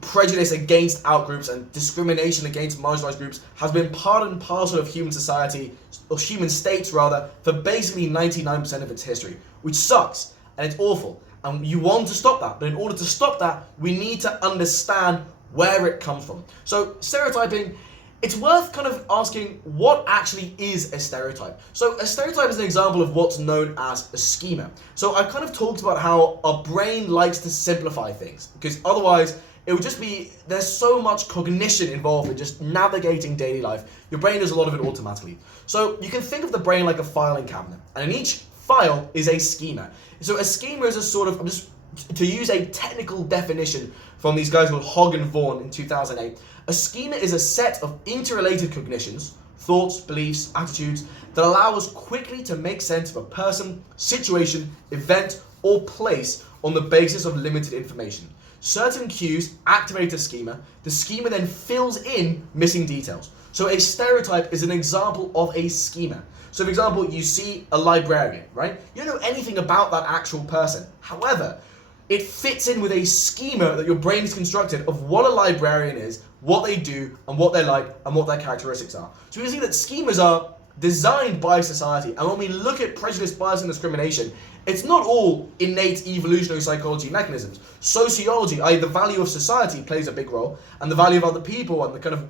prejudice against out-groups and discrimination against marginalized groups has been part and parcel of human society, or human states rather, for basically 99% of its history, which sucks, and it's awful. And you want to stop that, but in order to stop that, we need to understand where it comes from. So stereotyping, it's worth kind of asking what actually is a stereotype. So a stereotype is an example of what's known as a schema. So I've kind of talked about how our brain likes to simplify things, because otherwise it would just be, there's so much cognition involved in just navigating daily life. Your brain does a lot of it automatically. So you can think of the brain like a filing cabinet, and in each file is a schema. So a schema is a sort of, to use a technical definition from these guys called Hogg and Vaughan in 2008, a schema is a set of interrelated cognitions, thoughts, beliefs, attitudes that allow us quickly to make sense of a person, situation, event, or place on the basis of limited information. Certain cues activate a schema. The schema then fills in missing details. So a stereotype is an example of a schema. So for example, you see a librarian, right? You don't know anything about that actual person. However, it fits in with a schema that your brain has constructed of what a librarian is, what they do, and what they're like, and what their characteristics are. So we can see that schemas are designed by society. And when we look at prejudice, bias, and discrimination, it's not all innate evolutionary psychology mechanisms. Sociology, i.e. the value of society, plays a big role, and the value of other people and the kind of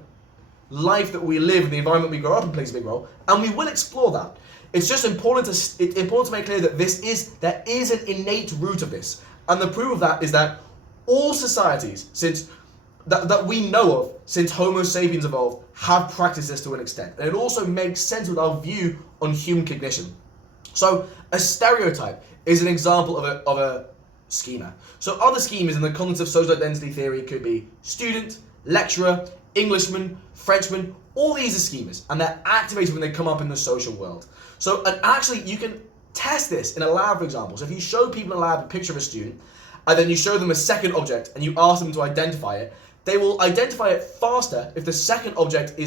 life that we live and the environment we grow up in plays a big role, and we will explore that. It's just important to make clear that there is an innate root of this, and the proof of that is that all societies that we know of since Homo sapiens evolved have practiced this to an extent, and it also makes sense with our view on human cognition. So a stereotype is an example of a schema. So other schemas in the context of social identity theory could be student, lecturer, Englishman, Frenchman. All these are schemas, and they're activated when they come up in the social world. So and actually you can test this in a lab, for example. So if you show people in a lab a picture of a student, and then you show them a second object and you ask them to identify it, they will identify it faster if the second object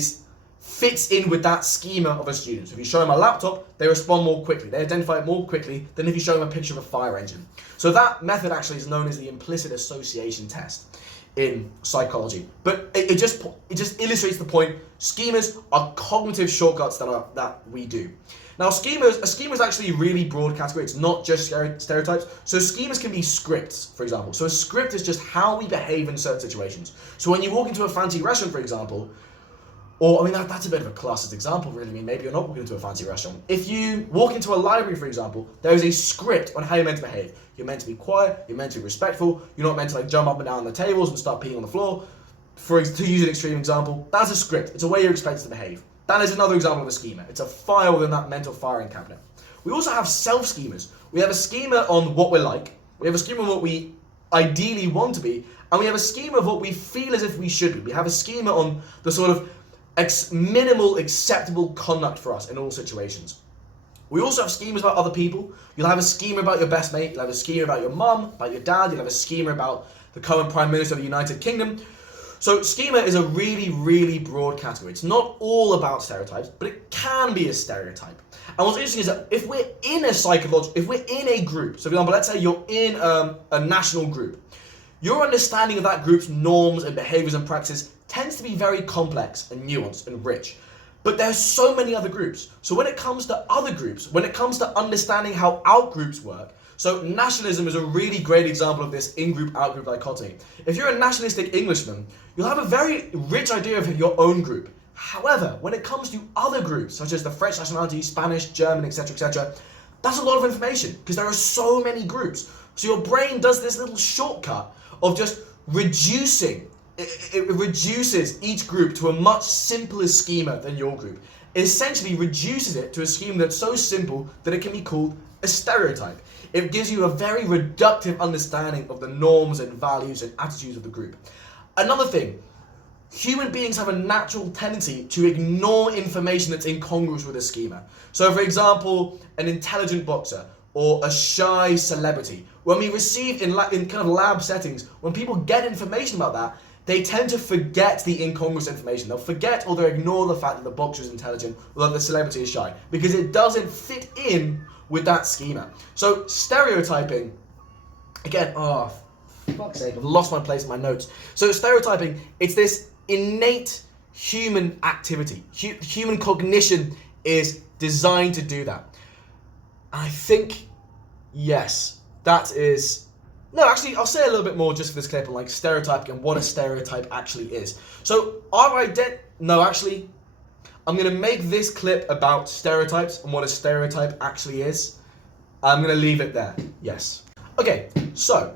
fits in with that schema of a student. So if you show them a laptop, they respond more quickly. They identify it more quickly than if you show them a picture of a fire engine. So that method actually is known as the implicit association test in psychology. But it just illustrates the point. Schemas are cognitive shortcuts that we do. Now a schema is actually a really broad category. It's not just stereotypes. So schemas can be scripts, for example. So a script is just how we behave in certain situations. So when you walk into a fancy restaurant, for example, or that's a bit of a classist example, really. Maybe you're not walking into a fancy restaurant. If you walk into a library, for example, there is a script on how you're meant to behave. You're meant to be quiet, you're meant to be respectful, you're not meant to jump up and down the tables and start peeing on the floor. To use an extreme example, that's a script. It's a way you're expected to behave. That is another example of a schema. It's a file within that mental filing cabinet. We also have self-schemas. We have a schema on what we're like, we have a schema on what we ideally want to be, and we have a schema of what we feel as if we should be. We have a schema on the sort of minimal acceptable conduct for us in all situations. We also have schemas about other people. You'll have a schema about your best mate, you'll have a schema about your mum, about your dad, you'll have a schema about the current Prime Minister of the United Kingdom. So schema is a really, really broad category. It's not all about stereotypes, but it can be a stereotype. And what's interesting is that if we're in a group, so for example, let's say you're in a national group, your understanding of that group's norms and behaviors and practices tends to be very complex and nuanced and rich. But there's so many other groups. So when it comes to other groups, when it comes to understanding how out-groups work, so nationalism is a really great example of this in-group, out-group dichotomy. If you're a nationalistic Englishman, you'll have a very rich idea of your own group. However, when it comes to other groups, such as the French nationality, Spanish, German, etc., that's a lot of information because there are so many groups. So your brain does this little shortcut of just reducing. It reduces each group to a much simpler schema than your group. It essentially reduces it to a schema that's so simple that it can be called a stereotype. It gives you a very reductive understanding of the norms and values and attitudes of the group. Another thing, human beings have a natural tendency to ignore information that's incongruous with a schema. So for example, an intelligent boxer or a shy celebrity. When we receive in kind of lab settings, when people get information about that, they tend to forget the incongruous information. They'll forget or they'll ignore the fact that the boxer is intelligent or that the celebrity is shy because it doesn't fit in with that schema. So stereotyping, again, oh, for fuck's sake, I've lost my place in my notes. So stereotyping, it's this innate human activity. Human cognition is designed to do that. I think, yes, that is... No, actually, I'll say a little bit more just for this clip on like stereotyping and what a stereotype actually is. So, no, actually, I'm going to make this clip about stereotypes and what a stereotype actually is. I'm going to leave it there, yes. Okay, so,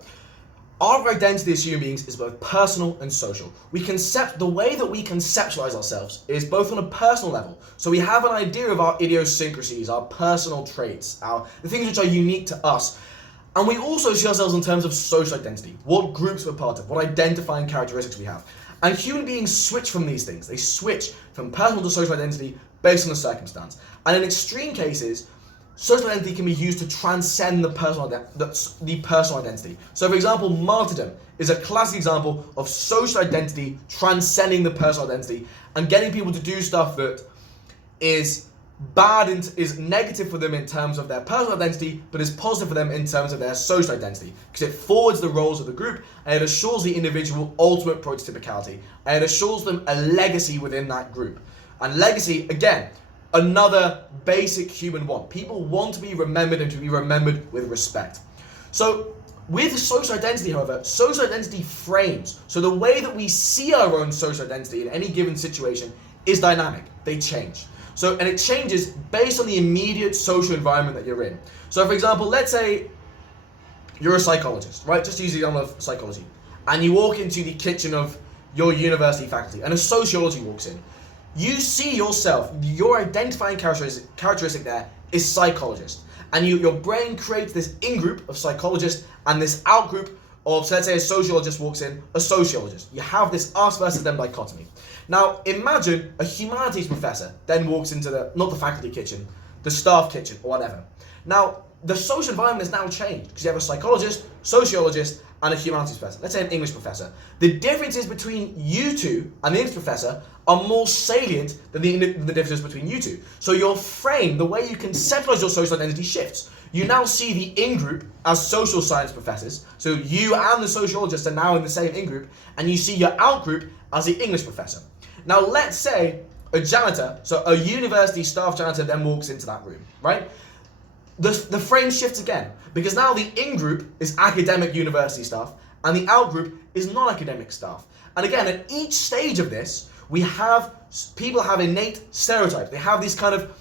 our identity as human beings is both personal and social. The way that we conceptualize ourselves is both on a personal level. So we have an idea of our idiosyncrasies, our personal traits, the things which are unique to us. And we also see ourselves in terms of social identity, what groups we're part of, what identifying characteristics we have. And human beings switch from these things. They switch from personal to social identity based on the circumstance. And in extreme cases, social identity can be used to transcend the personal identity. So for example, martyrdom is a classic example of social identity transcending the personal identity and getting people to do stuff that is bad and is negative for them in terms of their personal identity, but is positive for them in terms of their social identity, because it forwards the roles of the group and it assures the individual ultimate prototypicality and it assures them a legacy within that group. And legacy, again, another basic human want. People want to be remembered and to be remembered with respect. So with social identity, however, social identity frames. So the way that we see our own social identity in any given situation is dynamic. They change. So, and it changes based on the immediate social environment that you're in. So for example, let's say you're a psychologist, right? Just use the example of psychology. And you walk into the kitchen of your university faculty and a sociology walks in. You see yourself, your identifying characteristic there is psychologist. And your brain creates this in-group of psychologists and this out-group of, so let's say a sociologist walks in, a sociologist. You have this us versus them dichotomy. Now, imagine a humanities professor then walks into not the faculty kitchen, the staff kitchen or whatever. Now, the social environment has now changed because you have a psychologist, sociologist, and a humanities professor. Let's say an English professor. The differences between you two and the English professor are more salient than the differences between you two. So your frame, the way you conceptualize your social identity shifts. You now see the in-group as social science professors. So you and the sociologist are now in the same in-group, and you see your out-group as the English professor. Now let's say a janitor, so a university staff janitor then walks into that room, right? The frame shifts again, because now the in-group is academic university staff, and the out-group is non-academic staff. And again, at each stage of this, people have innate stereotypes. They have these kind of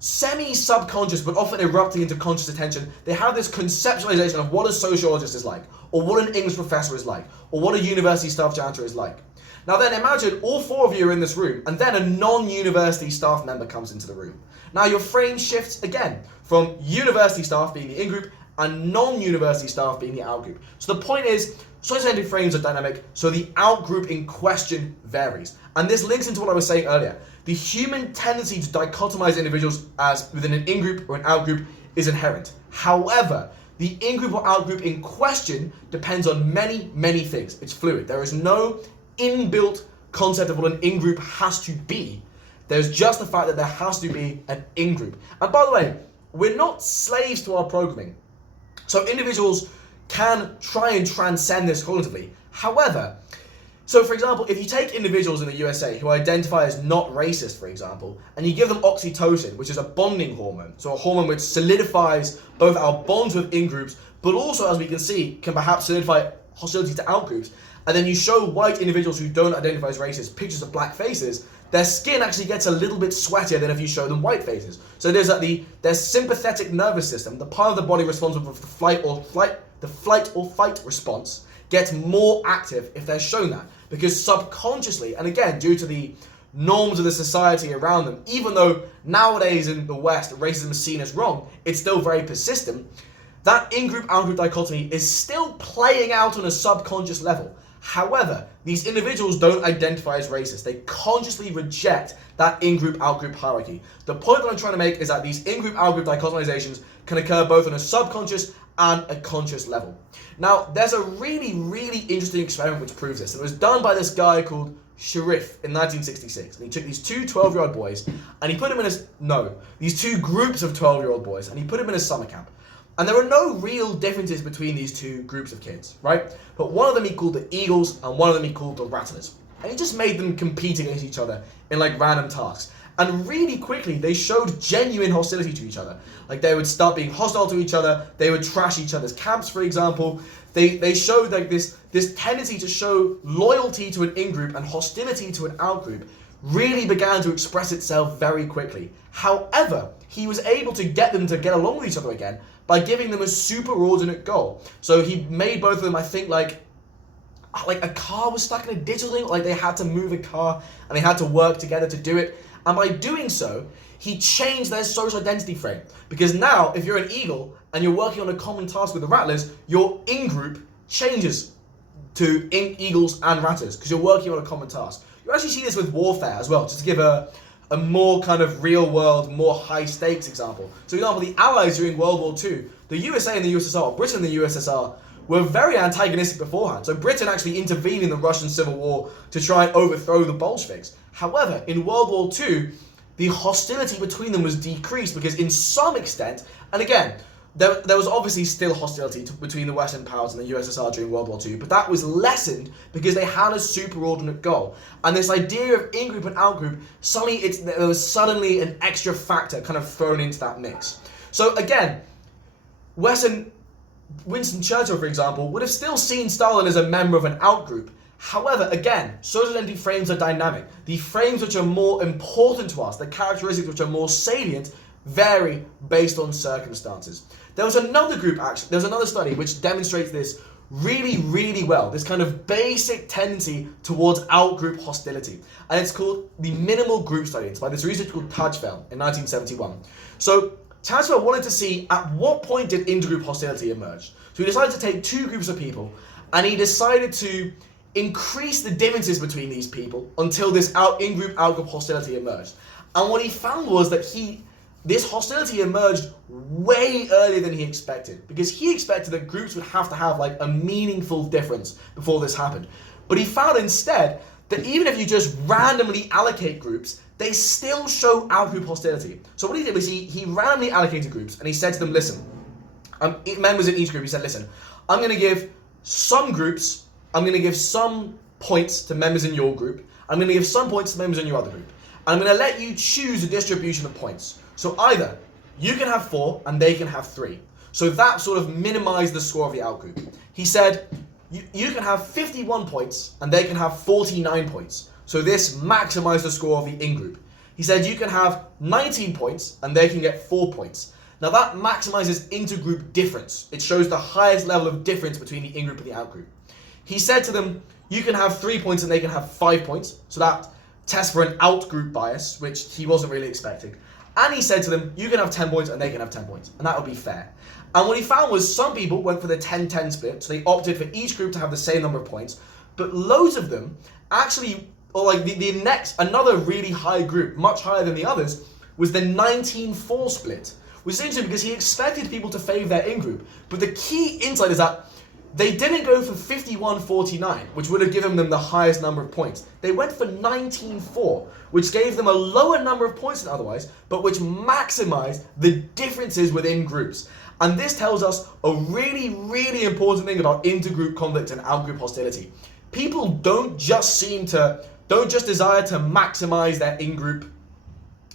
semi-subconscious, but often erupting into conscious attention. They have this conceptualization of what a sociologist is like, or what an English professor is like, or what a university staff janitor is like. Now then imagine all four of you are in this room, and then a non-university staff member comes into the room. Now your frame shifts again, from university staff being the in-group, and non-university staff being the out-group. So the point is, social identity frames are dynamic, so the out-group in question varies. And this links into what I was saying earlier. The human tendency to dichotomize individuals as within an in-group or an out-group is inherent. However, the in-group or out-group in question depends on many, many things. It's fluid. There is no inbuilt concept of what an in-group has to be. There's just the fact that there has to be an in-group. And by the way, we're not slaves to our programming. So individuals can try and transcend this cognitively. However, so for example, if you take individuals in the USA who identify as not racist, for example, and you give them oxytocin, which is a bonding hormone, so a hormone which solidifies both our bonds with in-groups, but also, as we can see, can perhaps solidify hostility to out-groups, and then you show white individuals who don't identify as racist pictures of black faces, their skin actually gets a little bit sweatier than if you show them white faces. So there's their sympathetic nervous system, the part of the body responsible for the flight or fight response, gets more active if they're shown that. Because subconsciously, and again, due to the norms of the society around them, even though nowadays in the West, racism is seen as wrong, it's still very persistent, that in-group, out-group dichotomy is still playing out on a subconscious level. However, these individuals don't identify as racist. They consciously reject that in-group, out-group hierarchy. The point that I'm trying to make is that these in-group, out-group dichotomizations can occur both on a subconscious and a conscious level. Now, there's a really, really interesting experiment which proves this. It was done by this guy called Sharif in 1966. And he took these two 12-year-old boys and he put them in these two groups of 12-year-old boys, and he put them in a summer camp. And there were no real differences between these two groups of kids, right? But one of them he called the Eagles and one of them he called the Rattlers. And he just made them compete against each other in like random tasks. And really quickly, they showed genuine hostility to each other. Like they would start being hostile to each other. They would trash each other's camps, for example. They showed like this tendency to show loyalty to an in-group and hostility to an out-group really began to express itself very quickly. However, he was able to get them to get along with each other again by giving them a superordinate goal. So he made both of them, I think, like a car was stuck in a digital thing, like they had to move a car and they had to work together to do it. And by doing so, he changed their social identity frame. Because now, if you're an eagle and you're working on a common task with the rattlers, your in-group changes to eagles and rattlers because you're working on a common task. You actually see this with warfare as well, just to give a more kind of real world, more high stakes example. So for example, the Allies during World War II, the USA and the USSR, or Britain and the USSR, were very antagonistic beforehand. So Britain actually intervened in the Russian Civil War to try and overthrow the Bolsheviks. However, in World War II, the hostility between them was decreased because in some extent, and again, there was obviously still hostility between the Western powers and the USSR during World War II, but that was lessened because they had a superordinate goal. And this idea of in-group and out-group, there was suddenly an extra factor kind of thrown into that mix. So again, Winston Churchill, for example, would have still seen Stalin as a member of an out-group. However, again, social identity frames are dynamic. The frames which are more important to us, the characteristics which are more salient, vary based on circumstances. There was another study which demonstrates this really, really well, this kind of basic tendency towards out-group hostility. And it's called the minimal group study. It's by this researcher called Tajfel in 1971. So Tajfel wanted to see at what point did intergroup hostility emerge. So he decided to take two groups of people and he decided to increase the differences between these people until this in-group, out-group hostility emerged. And what he found was that this hostility emerged way earlier than he expected, because he expected that groups would have to have like a meaningful difference before this happened. But he found instead that even if you just randomly allocate groups, they still show out-group hostility. So what he did was he randomly allocated groups and he said to them, listen, members in each group, he said, listen, I'm going to give some points to members in your group. I'm going to give some points to members in your other group. And I'm going to let you choose a distribution of points. So either you can have 4 and they can have 3. So that sort of minimized the score of the outgroup. He said, you can have 51 points and they can have 49 points. So this maximized the score of the in-group. He said you can have 19 points and they can get 4 points. Now that maximizes intergroup difference. It shows the highest level of difference between the in-group and the out-group. He said to them, you can have 3 points and they can have 5 points. So that tests for an out-group bias, which he wasn't really expecting. And he said to them, you can have 10 points and they can have 10 points. And that would be fair. And what he found was some people went for the 10-10 split. So they opted for each group to have the same number of points. But loads of them actually, or like another really high group, much higher than the others, was the 19-4 split. Which is interesting because he expected people to favor their in-group. But the key insight is that they didn't go for 51-49, which would have given them the highest number of points. They went for 19-4, which gave them a lower number of points than otherwise, but which maximized the differences within groups. And this tells us a really, really important thing about intergroup conflict and outgroup hostility. People don't just desire to maximize their in-group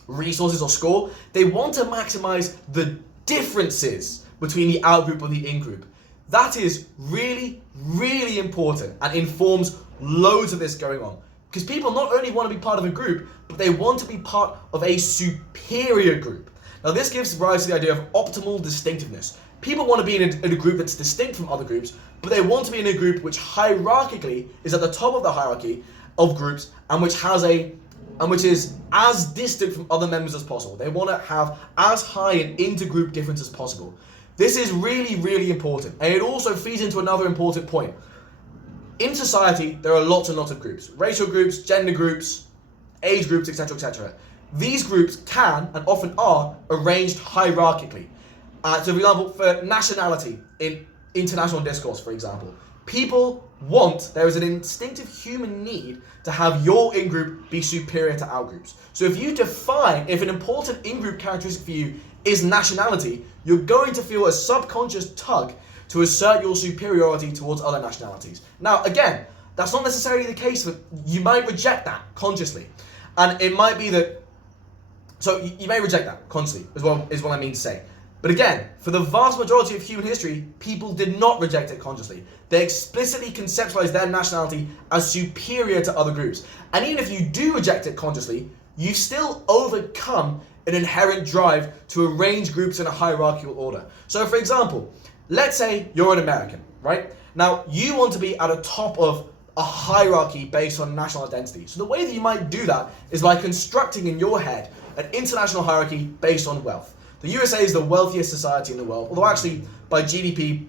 resources or score. They want to maximize the differences between the outgroup and the in-group. That is really, really important and informs loads of this going on. Because people not only want to be part of a group, but they want to be part of a superior group. Now this gives rise to the idea of optimal distinctiveness. People want to be in a group that's distinct from other groups, but they want to be in a group which hierarchically is at the top of the hierarchy of groups and which is as distant from other members as possible. They want to have as high an intergroup difference as possible. This is really, really important. And it also feeds into another important point. In society, there are lots and lots of groups. Racial groups, gender groups, age groups, etc., etc. These groups can, and often are, arranged hierarchically. So for example, for nationality, in international discourse, for example, there is an instinctive human need to have your in-group be superior to out-groups. So if an important in-group characteristic for you is nationality, you're going to feel a subconscious tug to assert your superiority towards other nationalities. Now, again, that's not necessarily the case, but you might reject that consciously. And it might be that, so you may reject that consciously, is what I mean to say. But again, for the vast majority of human history, people did not reject it consciously. They explicitly conceptualized their nationality as superior to other groups. And even if you do reject it consciously, you still overcome an inherent drive to arrange groups in a hierarchical order. So for example, let's say you're an American, right? Now, you want to be at the top of a hierarchy based on national identity. So the way that you might do that is by constructing in your head an international hierarchy based on wealth. The USA is the wealthiest society in the world, although actually by GDP,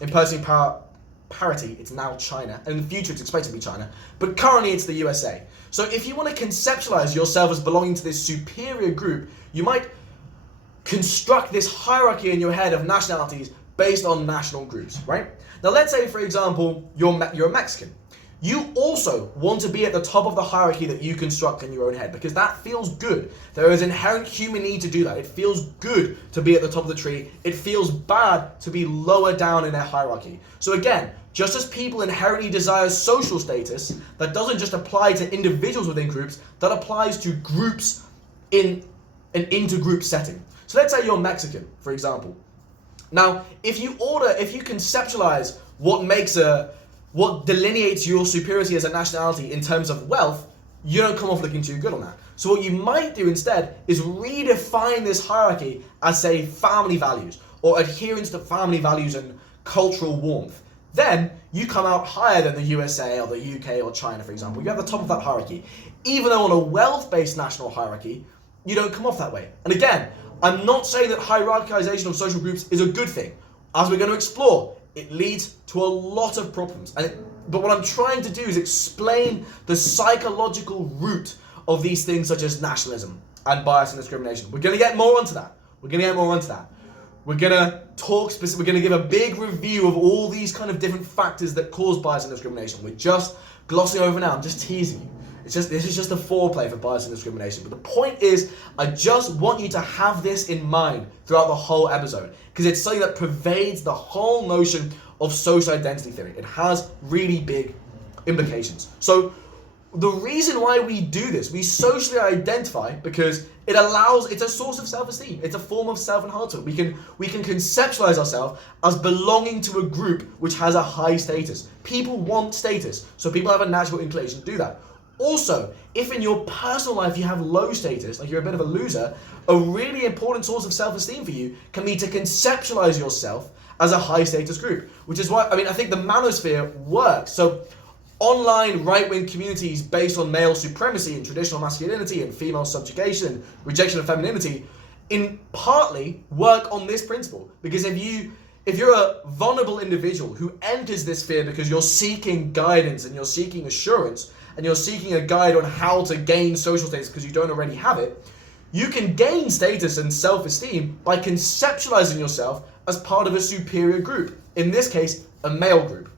in purchasing power parity, it's now China, and in the future it's expected to be China, but currently it's the USA. So if you want to conceptualize yourself as belonging to this superior group, you might construct this hierarchy in your head of nationalities based on national groups, right? Now let's say, for example, you're a Mexican. You also want to be at the top of the hierarchy that you construct in your own head because that feels good. There is inherent human need to do that. It feels good to be at the top of the tree. It feels bad to be lower down in their hierarchy. So again, just as people inherently desire social status, that doesn't just apply to individuals within groups, that applies to groups in an intergroup setting. So let's say you're Mexican, for example. Now, if you conceptualize what delineates your superiority as a nationality in terms of wealth, you don't come off looking too good on that. So what you might do instead is redefine this hierarchy as, say, family values or adherence to family values and cultural warmth. Then you come out higher than the USA or the UK or China, for example. You're at the top of that hierarchy. Even though on a wealth-based national hierarchy, you don't come off that way. And again, I'm not saying that hierarchization of social groups is a good thing. As we're going to explore, it leads to a lot of problems. But what I'm trying to do is explain the psychological root of these things such as nationalism and bias and discrimination. We're going to get more onto that. We're going to give a big review of all these kind of different factors that cause bias and discrimination. We're just glossing over now. I'm just teasing you. This is just a foreplay for bias and discrimination. But the point is, I just want you to have this in mind throughout the whole episode, because it's something that pervades the whole notion of social identity theory. It has really big implications. So the reason why we do this, we socially identify because it's a source of self-esteem. It's a form of self-enhancement. We can conceptualize ourselves as belonging to a group which has a high status. People want status, so people have a natural inclination to do that. Also, if in your personal life you have low status, like you're a bit of a loser, a really important source of self-esteem for you can be to conceptualize yourself as a high status group, which is why, I think the manosphere works. So online right-wing communities based on male supremacy and traditional masculinity and female subjugation and rejection of femininity in partly work on this principle. Because if you're a vulnerable individual who enters this sphere because you're seeking guidance and you're seeking assurance, and you're seeking a guide on how to gain social status because you don't already have it, you can gain status and self-esteem by conceptualizing yourself as part of a superior group, in this case, a male group.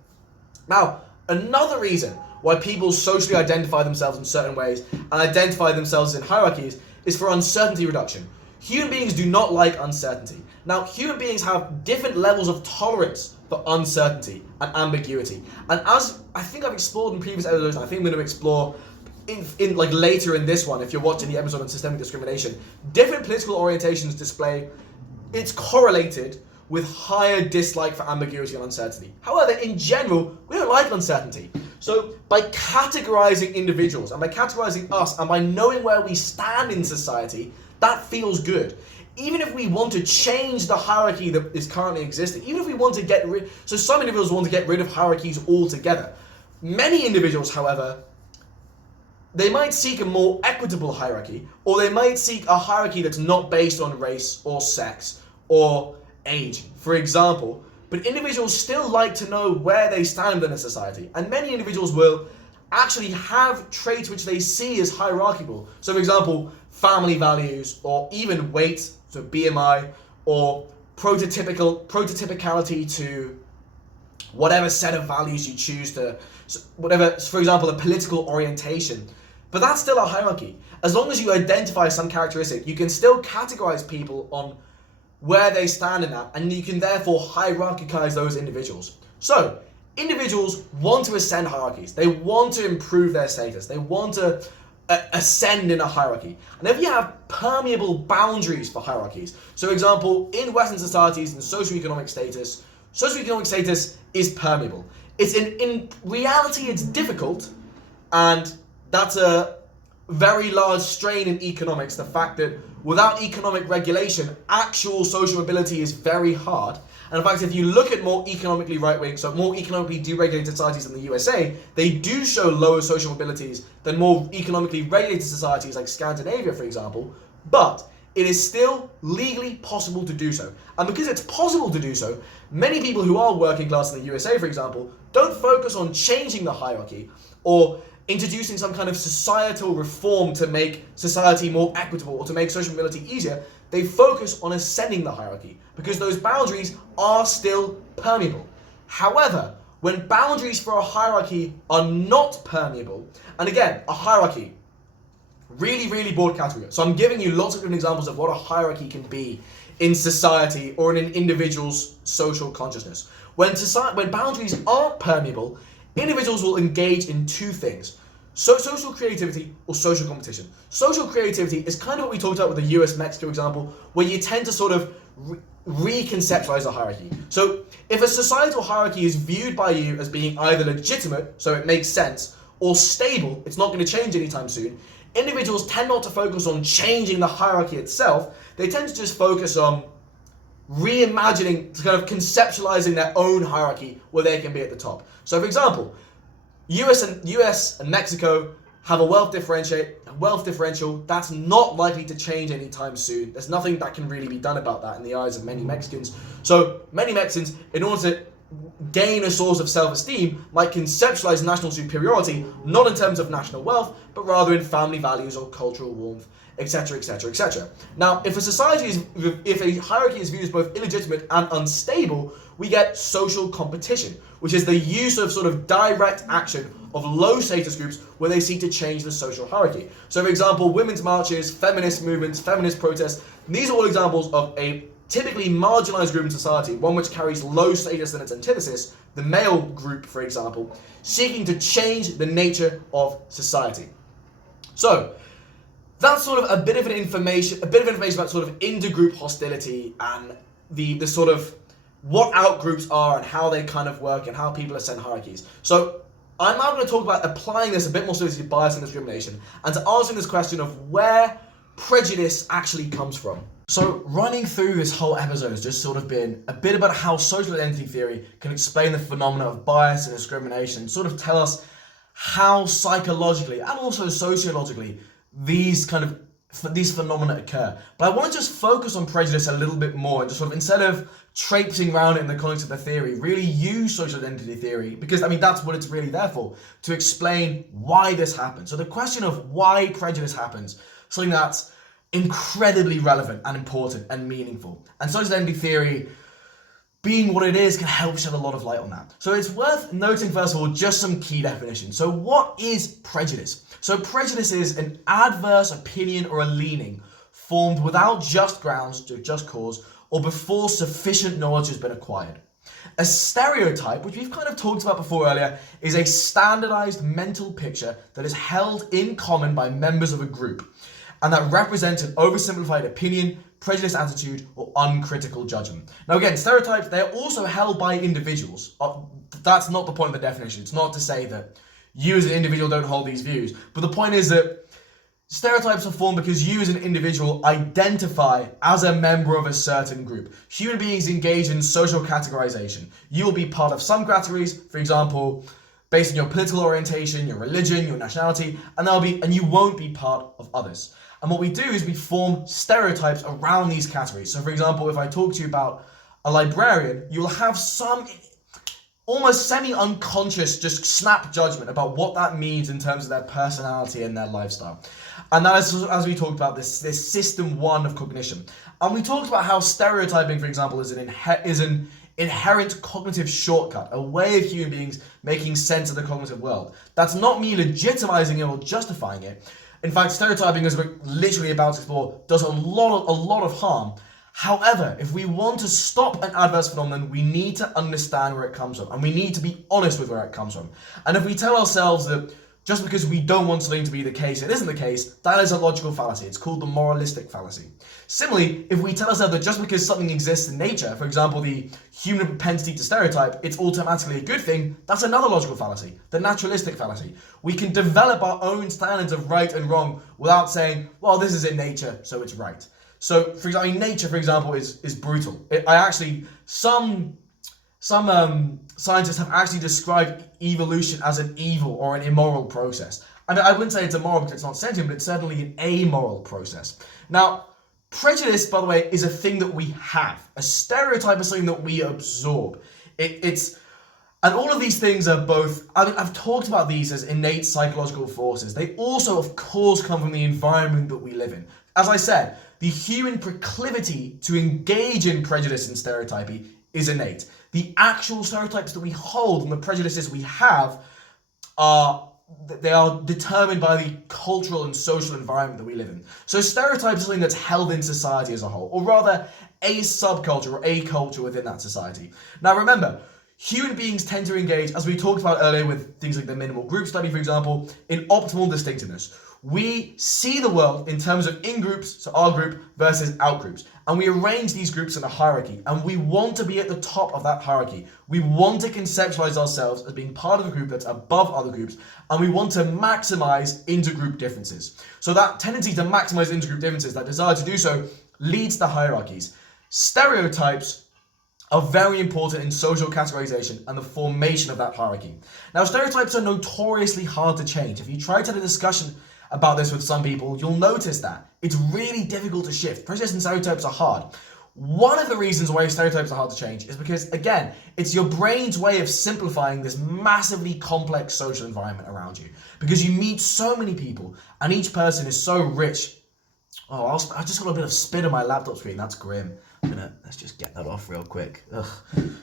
Now, another reason why people socially identify themselves in certain ways and identify themselves in hierarchies is for uncertainty reduction. Human beings do not like uncertainty. Now, human beings have different levels of tolerance for uncertainty and ambiguity. And as I think I've explored in previous episodes, and I think I'm going to explore in later in this one, if you're watching the episode on systemic discrimination, different political orientations display it's correlated with higher dislike for ambiguity and uncertainty. However, in general, we don't like uncertainty. So by categorizing individuals and by categorizing us and by knowing where we stand in society, that feels good. Even if we want to change the hierarchy that is currently existing, even if we want to so some individuals want to get rid of hierarchies altogether. Many individuals, however, they might seek a more equitable hierarchy, or they might seek a hierarchy that's not based on race or sex or age. For example, but individuals still like to know where they stand in a society. And many individuals will actually have traits which they see as hierarchical. So for example, family values, or even weight, so BMI, or prototypicality to whatever set of values you choose to, whatever, for example, a political orientation. But that's still a hierarchy. As long as you identify some characteristic, you can still categorize people on where they stand in that, and you can therefore hierarchize those individuals. So, individuals want to ascend hierarchies. They want to improve their status. They want to ascend in a hierarchy. And if you have permeable boundaries for hierarchies, so for example, in Western societies and socioeconomic status is permeable. It's in reality, it's difficult, and that's a very large strain in economics, the fact that without economic regulation, actual social mobility is very hard. And in fact, if you look at more economically right-wing, so more economically deregulated societies in the USA, they do show lower social mobilities than more economically regulated societies like Scandinavia, for example, but it is still legally possible to do so. And because it's possible to do so, many people who are working class in the USA, for example, don't focus on changing the hierarchy or introducing some kind of societal reform to make society more equitable or to make social mobility easier. They focus on ascending the hierarchy because those boundaries are still permeable. However, when boundaries for a hierarchy are not permeable, and again, a hierarchy, really, really broad category. So I'm giving you lots of different examples of what a hierarchy can be in society or in an individual's social consciousness. When boundaries aren't permeable, individuals will engage in two things: social creativity or social competition. Social creativity is kind of what we talked about with the US-Mexico example, where you tend to sort of reconceptualize a hierarchy. So if a societal hierarchy is viewed by you as being either legitimate, so it makes sense, or stable, it's not going to change anytime soon, individuals tend not to focus on changing the hierarchy itself. They tend to just focus on reimagining, kind of conceptualizing their own hierarchy where they can be at the top. So for example, US and Mexico have a wealth differential that's not likely to change anytime soon. There's nothing that can really be done about that in the eyes of many Mexicans. So many Mexicans, in order to gain a source of self-esteem, might conceptualize national superiority not in terms of national wealth, but rather in family values or cultural warmth, etc., etc., etc. Now, if a hierarchy is viewed as both illegitimate and unstable, we get social competition, which is the use of sort of direct action of low status groups where they seek to change the social hierarchy. So for example, women's marches, feminist movements, feminist protests, these are all examples of a typically marginalized group in society, one which carries low status in its antithesis, the male group, for example, seeking to change the nature of society. So that's sort of a bit of information about sort of intergroup hostility and the sort of what outgroups are and how they kind of work and how people ascend hierarchies. So I'm now going to talk about applying this a bit more seriously to bias and discrimination and to answering this question of where prejudice actually comes from. So running through this whole episode has just sort of been a bit about how social identity theory can explain the phenomena of bias and discrimination, sort of tell us how psychologically and also sociologically these phenomena occur. But I want to just focus on prejudice a little bit more and just sort of, instead of traipsing around it in the context of the theory, really use social identity theory, because I mean that's what it's really there for, to explain why this happens. So the question of why prejudice happens, something that's incredibly relevant and important and meaningful. And social identity theory, being what it is, can help shed a lot of light on that. So it's worth noting, first of all, just some key definitions. So what is prejudice? So prejudice is an adverse opinion or a leaning formed without just grounds, just cause, or before sufficient knowledge has been acquired. A stereotype, which we've kind of talked about before earlier, is a standardized mental picture that is held in common by members of a group, and that represents an oversimplified opinion, prejudiced attitude, or uncritical judgment. Now again, stereotypes, they're also held by individuals. That's not the point of the definition. It's not to say that you as an individual don't hold these views, but the point is that stereotypes are formed because you as an individual identify as a member of a certain group. Human beings engage in social categorization. You will be part of some categories, for example, based on your political orientation, your religion, your nationality, and you won't be part of others. And what we do is we form stereotypes around these categories. So for example, if I talk to you about a librarian, you'll have some almost semi-unconscious just snap judgment about what that means in terms of their personality and their lifestyle. And that is, as we talked about, this system one of cognition. And we talked about how stereotyping, for example, is an inherent cognitive shortcut, a way of human beings making sense of the cognitive world. That's not me legitimizing it or justifying it. In fact, stereotyping, as we're literally about to explore, does a lot of harm. However, if we want to stop an adverse phenomenon, we need to understand where it comes from, and we need to be honest with where it comes from. And if we tell ourselves that just because we don't want something to be the case, it isn't the case, that is a logical fallacy. It's called the moralistic fallacy. Similarly, if we tell ourselves that just because something exists in nature, for example, the human propensity to stereotype, it's automatically a good thing, that's another logical fallacy, the naturalistic fallacy. We can develop our own standards of right and wrong without saying, well, this is in nature, so it's right. So, for example, nature, for example, is brutal. Some scientists have actually described evolution as an evil or an immoral process. I mean, I wouldn't say it's immoral because it's not sentient, but it's certainly an amoral process. Now, prejudice, by the way, is a thing that we have. A stereotype is something that we absorb. And all of these things are both, I've talked about these as innate psychological forces. They also, of course, come from the environment that we live in. As I said, the human proclivity to engage in prejudice and stereotyping is innate. The actual stereotypes that we hold and the prejudices we have are determined by the cultural and social environment that we live in. So stereotypes are something that's held in society as a whole, or rather a subculture or a culture within that society. Now remember, human beings tend to engage, as we talked about earlier with things like the minimal group study, for example, in optimal distinctiveness. We see the world in terms of in-groups, so our group, versus out-groups. And we arrange these groups in a hierarchy. And we want to be at the top of that hierarchy. We want to conceptualize ourselves as being part of a group that's above other groups. And we want to maximize intergroup differences. So that tendency to maximize intergroup differences, that desire to do so, leads to hierarchies. Stereotypes are very important in social categorization and the formation of that hierarchy. Now, stereotypes are notoriously hard to change. If you try to have a discussion about this with some people, you'll notice that it's really difficult to shift. Prejudice and stereotypes are hard. One of the reasons why stereotypes are hard to change is because, again, it's your brain's way of simplifying this massively complex social environment around you. Because you meet so many people, and each person is so rich. Oh, I just got a bit of spit on my laptop screen. That's grim. Let's just get that off real quick. Ugh.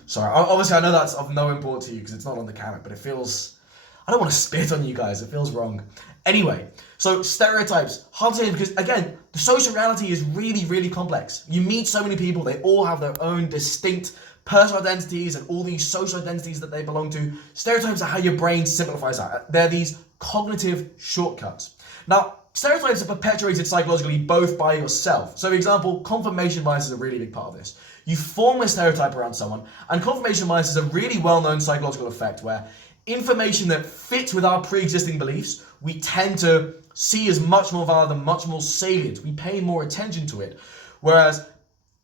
Sorry. Obviously, I know that's of no import to you because it's not on the camera, but it feels... I don't want to spit on you guys. It feels wrong. Anyway, so stereotypes, hard to say because, again, the social reality is really, really complex. You meet so many people, they all have their own distinct personal identities and all these social identities that they belong to. Stereotypes are how your brain simplifies that. They're these cognitive shortcuts. Now, stereotypes are perpetuated psychologically both by yourself. So, for example, confirmation bias is a really big part of this. You form a stereotype around someone, and confirmation bias is a really well-known psychological effect where information that fits with our pre-existing beliefs, we tend to see as much more valid and much more salient. We pay more attention to it. Whereas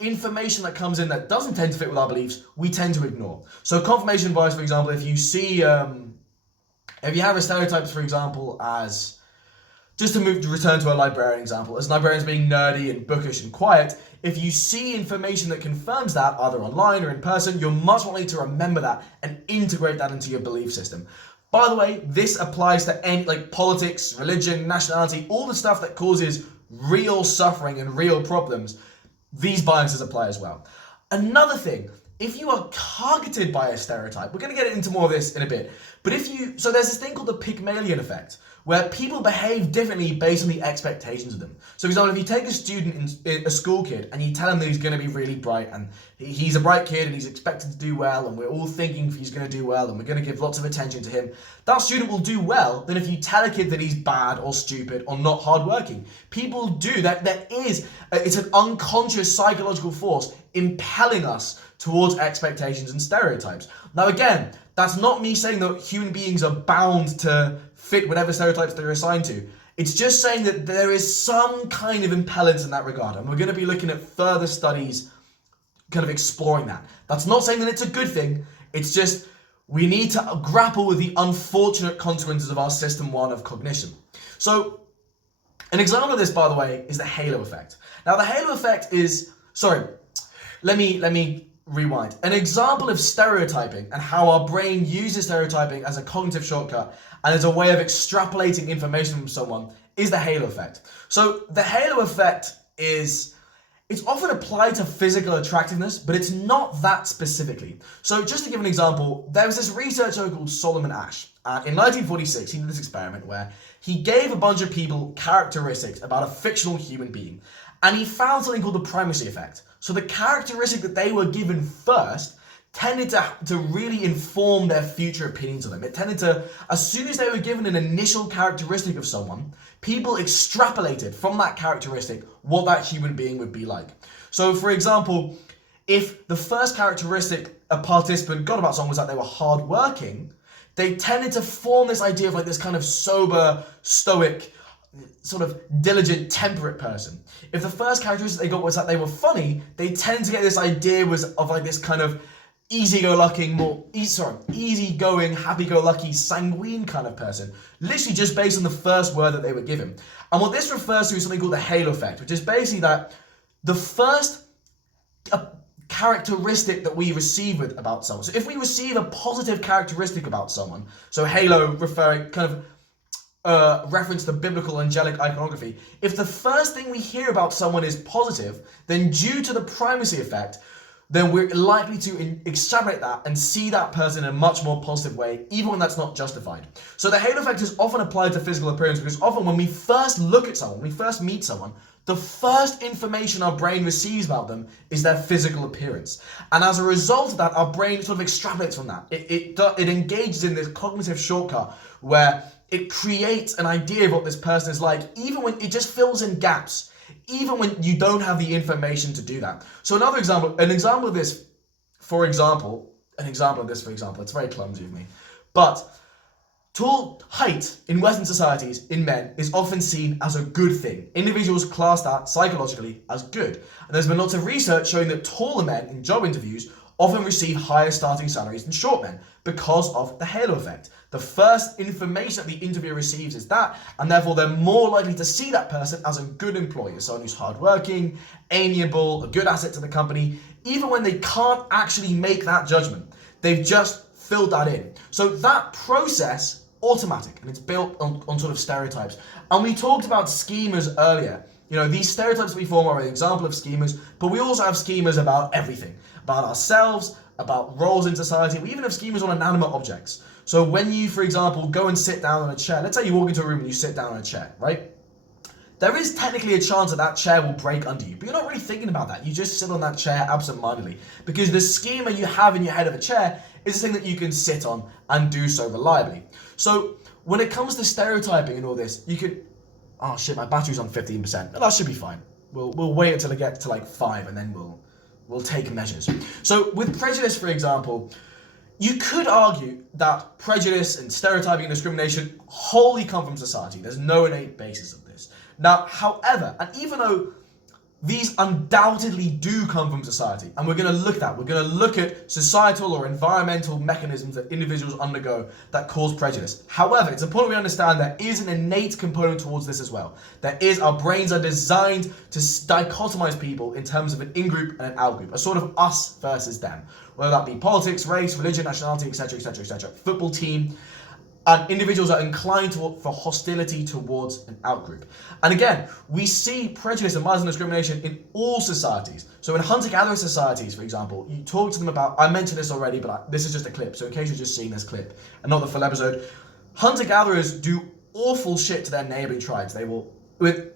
information that comes in that doesn't tend to fit with our beliefs, we tend to ignore. So confirmation bias, for example, if you see, if you have a stereotype, for example, as, just to return to a librarian example, as librarians being nerdy and bookish and quiet, if you see information that confirms that, either online or in person, you're much more likely to remember that and integrate that into your belief system. By the way, this applies to any, like politics, religion, nationality, all the stuff that causes real suffering and real problems. These biases apply as well. Another thing, if you are targeted by a stereotype, we're going to get into more of this in a bit, but so there's this thing called the Pygmalion effect, where people behave differently based on the expectations of them. So, for example, if you take a student, a school kid, and you tell him that he's going to be really bright, and he's a bright kid, and he's expected to do well, and we're all thinking he's going to do well, and we're going to give lots of attention to him, that student will do well than if you tell a kid that he's bad or stupid or not hardworking. People do that. It's an unconscious psychological force impelling us towards expectations and stereotypes. Now, again, that's not me saying that human beings are bound to fit whatever stereotypes they're assigned to. It's just saying that there is some kind of impellence in that regard, and we're going to be looking at further studies kind of exploring that. That's not saying that it's a good thing, it's just we need to grapple with the unfortunate consequences of our system one of cognition. So, an example of this, by the way, is the halo effect. Now, the halo effect is, let me rewind. An example of stereotyping and how our brain uses stereotyping as a cognitive shortcut and as a way of extrapolating information from someone is the halo effect. So the halo effect it's often applied to physical attractiveness, but it's not that specifically. So just to give an example, there was this researcher called Solomon Asch. In 1946, he did this experiment where he gave a bunch of people characteristics about a fictional human being, and he found something called the primacy effect. So the characteristic that they were given first tended to really inform their future opinions of them. It tended to, as soon as they were given an initial characteristic of someone, people extrapolated from that characteristic what that human being would be like. So for example, if the first characteristic a participant got about someone was that they were hardworking, they tended to form this idea of like this kind of sober, stoic, sort of diligent, temperate person. If the first characteristic they got was that they were funny, they tend to get this idea of like this kind of easygoing, happy-go-lucky, sanguine kind of person, literally just based on the first word that they were given. And what this refers to is something called the halo effect, which is basically that the first characteristic that we receive about someone. So if we receive a positive characteristic about someone, so halo referring kind of reference to biblical angelic iconography, if the first thing we hear about someone is positive, then due to the primacy effect, then we're likely to extrapolate that and see that person in a much more positive way, even when that's not justified. So the halo effect is often applied to physical appearance because often when we first look at someone, when we first meet someone, the first information our brain receives about them is their physical appearance. And as a result of that, our brain sort of extrapolates from that. It engages in this cognitive shortcut where it creates an idea of what this person is like, even when it just fills in gaps, even when you don't have the information to do that. So an example of this, for example, it's very clumsy of me, but tall height in Western societies in men is often seen as a good thing. Individuals class that psychologically as good. And there's been lots of research showing that taller men in job interviews often receive higher starting salaries than short men because of the halo effect. The first information that the interviewer receives is that, and therefore they're more likely to see that person as a good employee, someone who's hardworking, amiable, a good asset to the company, even when they can't actually make that judgment. They've just filled that in. So that process, automatic, and it's built on sort of stereotypes. And we talked about schemas earlier. You know, these stereotypes we form are an example of schemas, but we also have schemas about everything, about ourselves, about roles in society. We even have schemas on inanimate objects. So when you, for example, go and sit down on a chair, let's say you walk into a room and you sit down on a chair, right? There is technically a chance that that chair will break under you, but you're not really thinking about that. You just sit on that chair absent-mindedly because the schema you have in your head of a chair is a thing that you can sit on and do so reliably. So when it comes to stereotyping and all this, you could, oh shit, my battery's on 15%, but that should be fine. We'll wait until it gets to like 5 and then we'll take measures. So with prejudice, for example, you could argue that prejudice and stereotyping and discrimination wholly come from society. There's no innate basis of this. Now, however, and even though these undoubtedly do come from society, and we're going to look at societal or environmental mechanisms that individuals undergo that cause prejudice. However, it's important we understand there is an innate component towards this as well. Our brains are designed to dichotomize people in terms of an in-group and an out-group, a sort of us versus them, whether that be politics, race, religion, nationality, etc., etc., etc., football team. And individuals are inclined for hostility towards an outgroup. And again, we see prejudice and bias and discrimination in all societies. So in hunter-gatherer societies, for example, you talk to them about, I mentioned this already, but this is just a clip. So in case you're just seeing this clip and not the full episode, hunter-gatherers do awful shit to their neighboring tribes. They will, with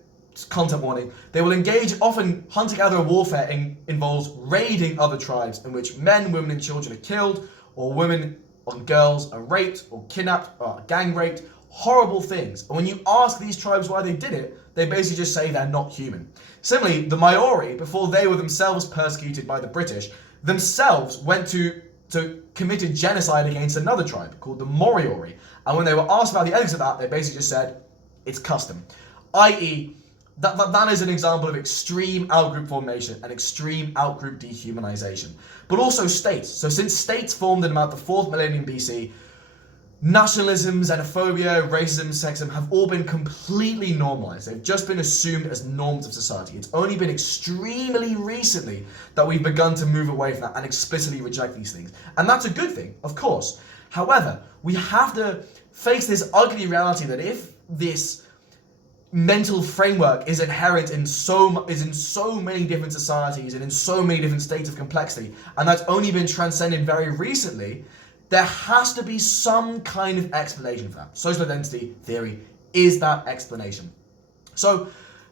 content warning, they will engage, often hunter-gatherer warfare involves raiding other tribes in which men, women, and children are killed, or women and girls are raped or kidnapped or gang raped, horrible things. And when you ask these tribes why they did it, they basically just say they're not human. Similarly, the Maori, before they were themselves persecuted by the British, themselves went to committed genocide against another tribe called the Moriori. And when they were asked about the ethics of that, they basically just said, it's custom. I.e., that is an example of extreme outgroup formation and extreme outgroup dehumanization. But also states. So since states formed in about the 4th millennium BC, nationalism, xenophobia, racism, sexism have all been completely normalized. They've just been assumed as norms of society. It's only been extremely recently that we've begun to move away from that and explicitly reject these things. And that's a good thing, of course. However, we have to face this ugly reality that if this mental framework is inherent in so many different societies and in so many different states of complexity, and that's only been transcended very recently, there has to be some kind of explanation for that. Social identity theory is that explanation. So,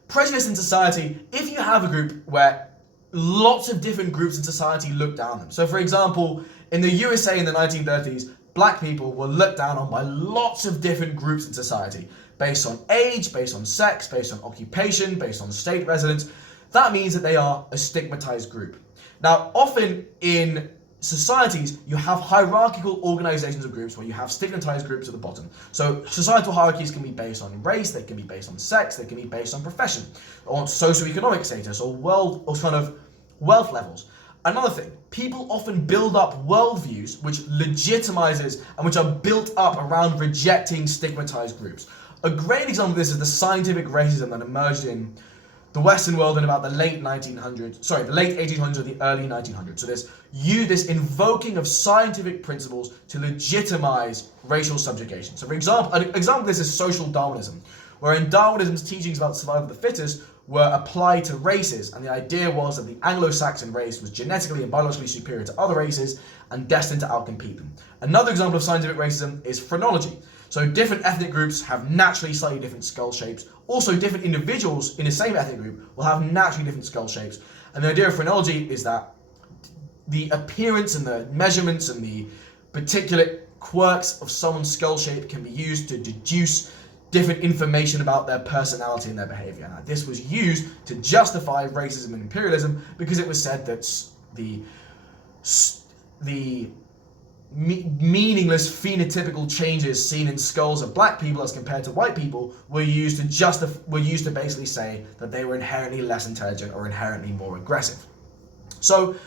prejudice in society, if you have a group where lots of different groups in society look down on them. So, for example, in the USA in the 1930s, black people were looked down on by lots of different groups in society, based on age, based on sex, based on occupation, based on state residence. That means that they are a stigmatized group. Now, often in societies, you have hierarchical organizations of groups where you have stigmatized groups at the bottom. So societal hierarchies can be based on race, they can be based on sex, they can be based on profession, or socioeconomic status, or kind of wealth levels. Another thing, people often build up worldviews which legitimizes and which are built up around rejecting stigmatized groups. A great example of this is the scientific racism that emerged in the Western world in about the late 1800s, the early 1900s. So this invoking of scientific principles to legitimize racial subjugation. So for example, an example of this is social Darwinism, wherein Darwinism's teachings about survival of the fittest were applied to races, and the idea was that the Anglo-Saxon race was genetically and biologically superior to other races and destined to outcompete them. Another example of scientific racism is phrenology. So different ethnic groups have naturally slightly different skull shapes. Also, different individuals in the same ethnic group will have naturally different skull shapes. And the idea of phrenology is that the appearance and the measurements and the particular quirks of someone's skull shape can be used to deduce different information about their personality and their behavior. Now, this was used to justify racism and imperialism because it was said that the meaningless phenotypical changes seen in skulls of black people as compared to white people were used to basically say that they were inherently less intelligent or inherently more aggressive. So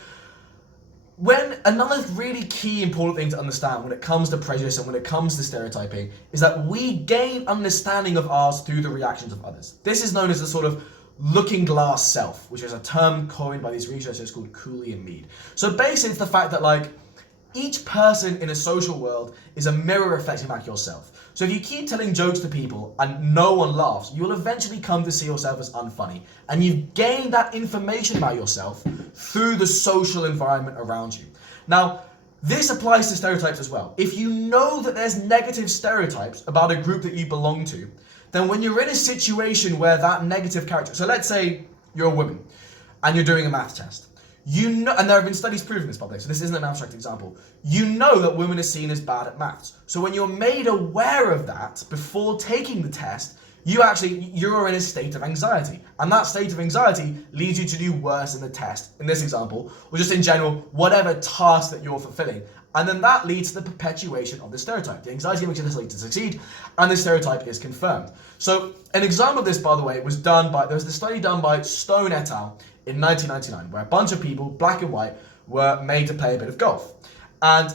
when another really key important thing to understand when it comes to prejudice and when it comes to stereotyping is that we gain understanding of ours through the reactions of others. This is known as the sort of looking glass self, which is a term coined by these researchers called Cooley and Mead. So basically it's the fact that each person in a social world is a mirror reflecting back yourself. So if you keep telling jokes to people and no one laughs, you'll eventually come to see yourself as unfunny. And you've gained that information about yourself through the social environment around you. Now, this applies to stereotypes as well. If you know that there's negative stereotypes about a group that you belong to, then when you're in a situation where that negative character, so let's say you're a woman and you're doing a math test, you know, and there have been studies proving this, by the way, so this isn't an abstract example. You know that women are seen as bad at maths. So when you're made aware of that before taking the test, you're in a state of anxiety. And that state of anxiety leads you to do worse in the test, in this example, or just in general, whatever task that you're fulfilling. And then that leads to the perpetuation of the stereotype. The anxiety makes you less likely to succeed, and the stereotype is confirmed. So an example of this, by the way, there was the study done by Stone et al. In 1999, where a bunch of people, black and white, were made to play a bit of golf. And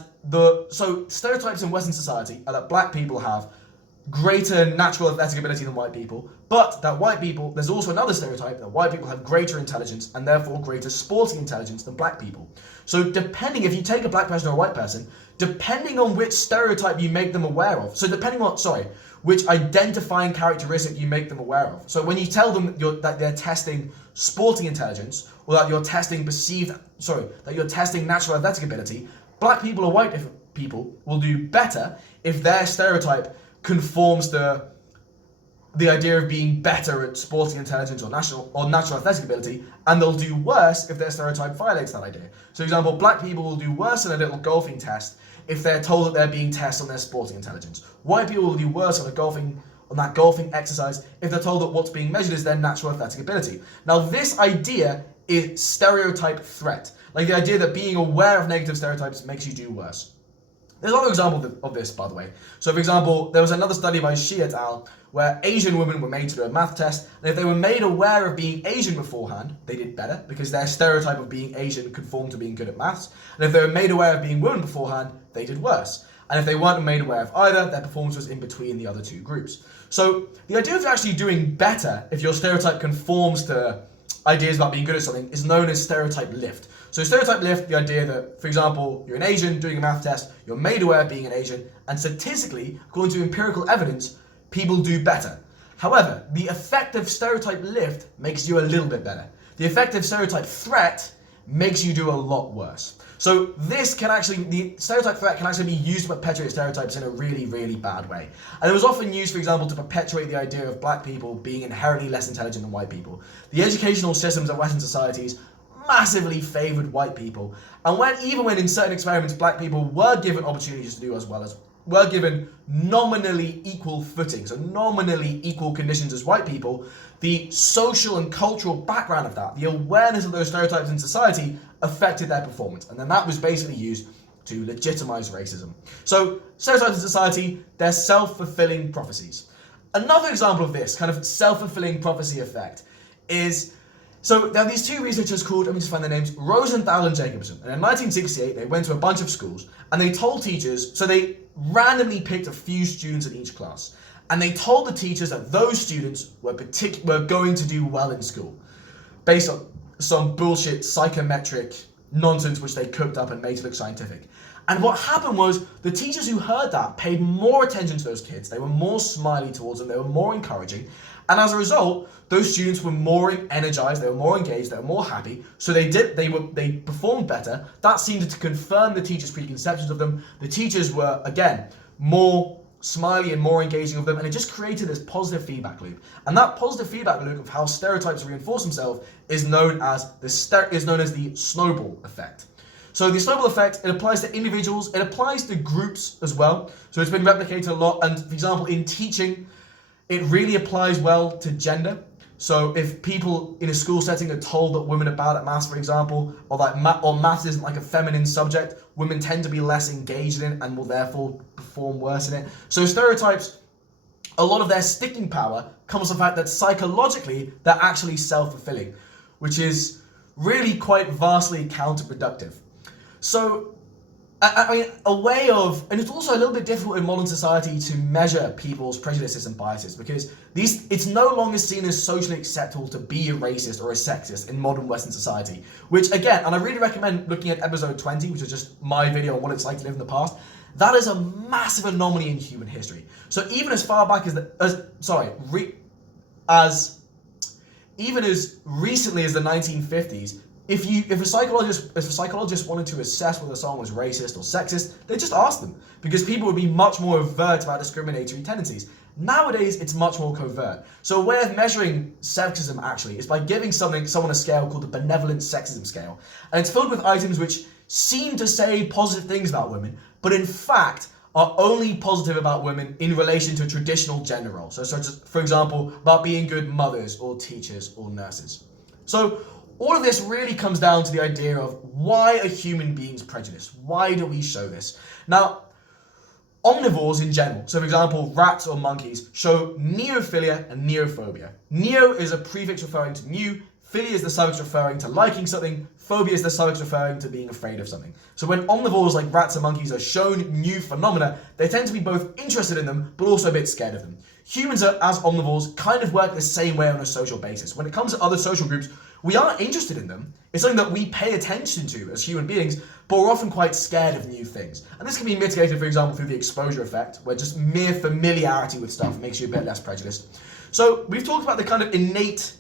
so stereotypes in Western society are that black people have greater natural athletic ability than white people, but that white people, there's also another stereotype that white people have greater intelligence and therefore greater sporting intelligence than black people. So if you take a black person or a white person, depending on which stereotype you make them aware of, which identifying characteristic you make them aware of. So when you tell them that they're testing sporting intelligence, or that you're testing natural athletic ability, black people or white people will do better if their stereotype conforms to the idea of being better at sporting intelligence or natural athletic ability, and they'll do worse if their stereotype violates that idea. So for example, black people will do worse in a little golfing test if they're told that they're being tested on their sporting intelligence. White people will do worse on that golfing exercise if they're told that what's being measured is their natural athletic ability. Now this idea is stereotype threat, like the idea that being aware of negative stereotypes makes you do worse. There's another example of this, by the way. So for example, there was another study by Shi et al. Where Asian women were made to do a math test, and if they were made aware of being Asian beforehand, they did better because their stereotype of being Asian conformed to being good at maths. And if they were made aware of being women beforehand, they did worse. and if they weren't made aware of either, their performance was in between the other two groups. So the idea of actually doing better if your stereotype conforms to ideas about being good at something is known as stereotype lift. So stereotype lift, the idea that, for example, you're an Asian doing a math test, you're made aware of being an Asian, and statistically, according to empirical evidence, people do better. However, the effective stereotype lift makes you a little bit better. The effective stereotype threat makes you do a lot worse. So the stereotype threat can actually be used to perpetuate stereotypes in a really, really bad way. And it was often used, for example, to perpetuate the idea of black people being inherently less intelligent than white people. The educational systems of Western societies massively favored white people. And even when in certain experiments black people were given opportunities to do as well as were given nominally equal footing, so nominally equal conditions as white people, the social and cultural background of that, the awareness of those stereotypes in society affected their performance. And then that was basically used to legitimize racism. So stereotypes in society, they're self-fulfilling prophecies. Another example of this kind of self-fulfilling prophecy effect is, so there are these two researchers called, let me just find their names, Rosenthal and Jacobson. And in 1968, they went to a bunch of schools and they told teachers, so they randomly picked a few students in each class. And they told the teachers that those students were going to do well in school, based on some bullshit psychometric nonsense which they cooked up and made to look scientific. And what happened was the teachers who heard that paid more attention to those kids. They were more smiley towards them. They were more encouraging. And as a result, those students were more energized. They were more engaged. They were more happy. So they performed better. That seemed to confirm the teachers' preconceptions of them. The teachers were, again, more smiley and more engaging of them, and it just created this positive feedback loop. And that positive feedback loop of how stereotypes reinforce themselves is known as the snowball effect. So the snowball effect, it applies to individuals, it applies to groups as well. So it's been replicated a lot, and for example, in teaching, it really applies well to gender. So if people in a school setting are told that women are bad at maths, for example, or that maths isn't like a feminine subject, women tend to be less engaged in it and will therefore perform worse in it. So stereotypes, a lot of their sticking power comes from the fact that psychologically they're actually self-fulfilling, which is really quite vastly counterproductive. So I mean, and it's also a little bit difficult in modern society to measure people's prejudices and biases, because it's no longer seen as socially acceptable to be a racist or a sexist in modern Western society. Which again, and I really recommend looking at episode 20, which is just my video on what it's like to live in the past. That is a massive anomaly in human history. So even as far back even as recently as the 1950s, if a psychologist wanted to assess whether someone was racist or sexist, they just ask them, because people would be much more overt about discriminatory tendencies. Nowadays, it's much more covert. So a way of measuring sexism actually is by giving someone a scale called the benevolent sexism scale, and it's filled with items which seem to say positive things about women, but in fact are only positive about women in relation to a traditional gender role. So such as, for example, about being good mothers or teachers or nurses. So all of this really comes down to the idea of why are human beings prejudiced? Why do we show this? Now, omnivores in general, so for example, rats or monkeys, show neophilia and neophobia. Neo is a prefix referring to new, philia is the suffix referring to liking something, phobia is the suffix referring to being afraid of something. So when omnivores like rats and monkeys are shown new phenomena, they tend to be both interested in them, but also a bit scared of them. Humans, as omnivores, kind of work the same way on a social basis. When it comes to other social groups, we are interested in them. It's something that we pay attention to as human beings, but we're often quite scared of new things. And this can be mitigated, for example, through the exposure effect, where just mere familiarity with stuff makes you a bit less prejudiced. So we've talked about the kind of innate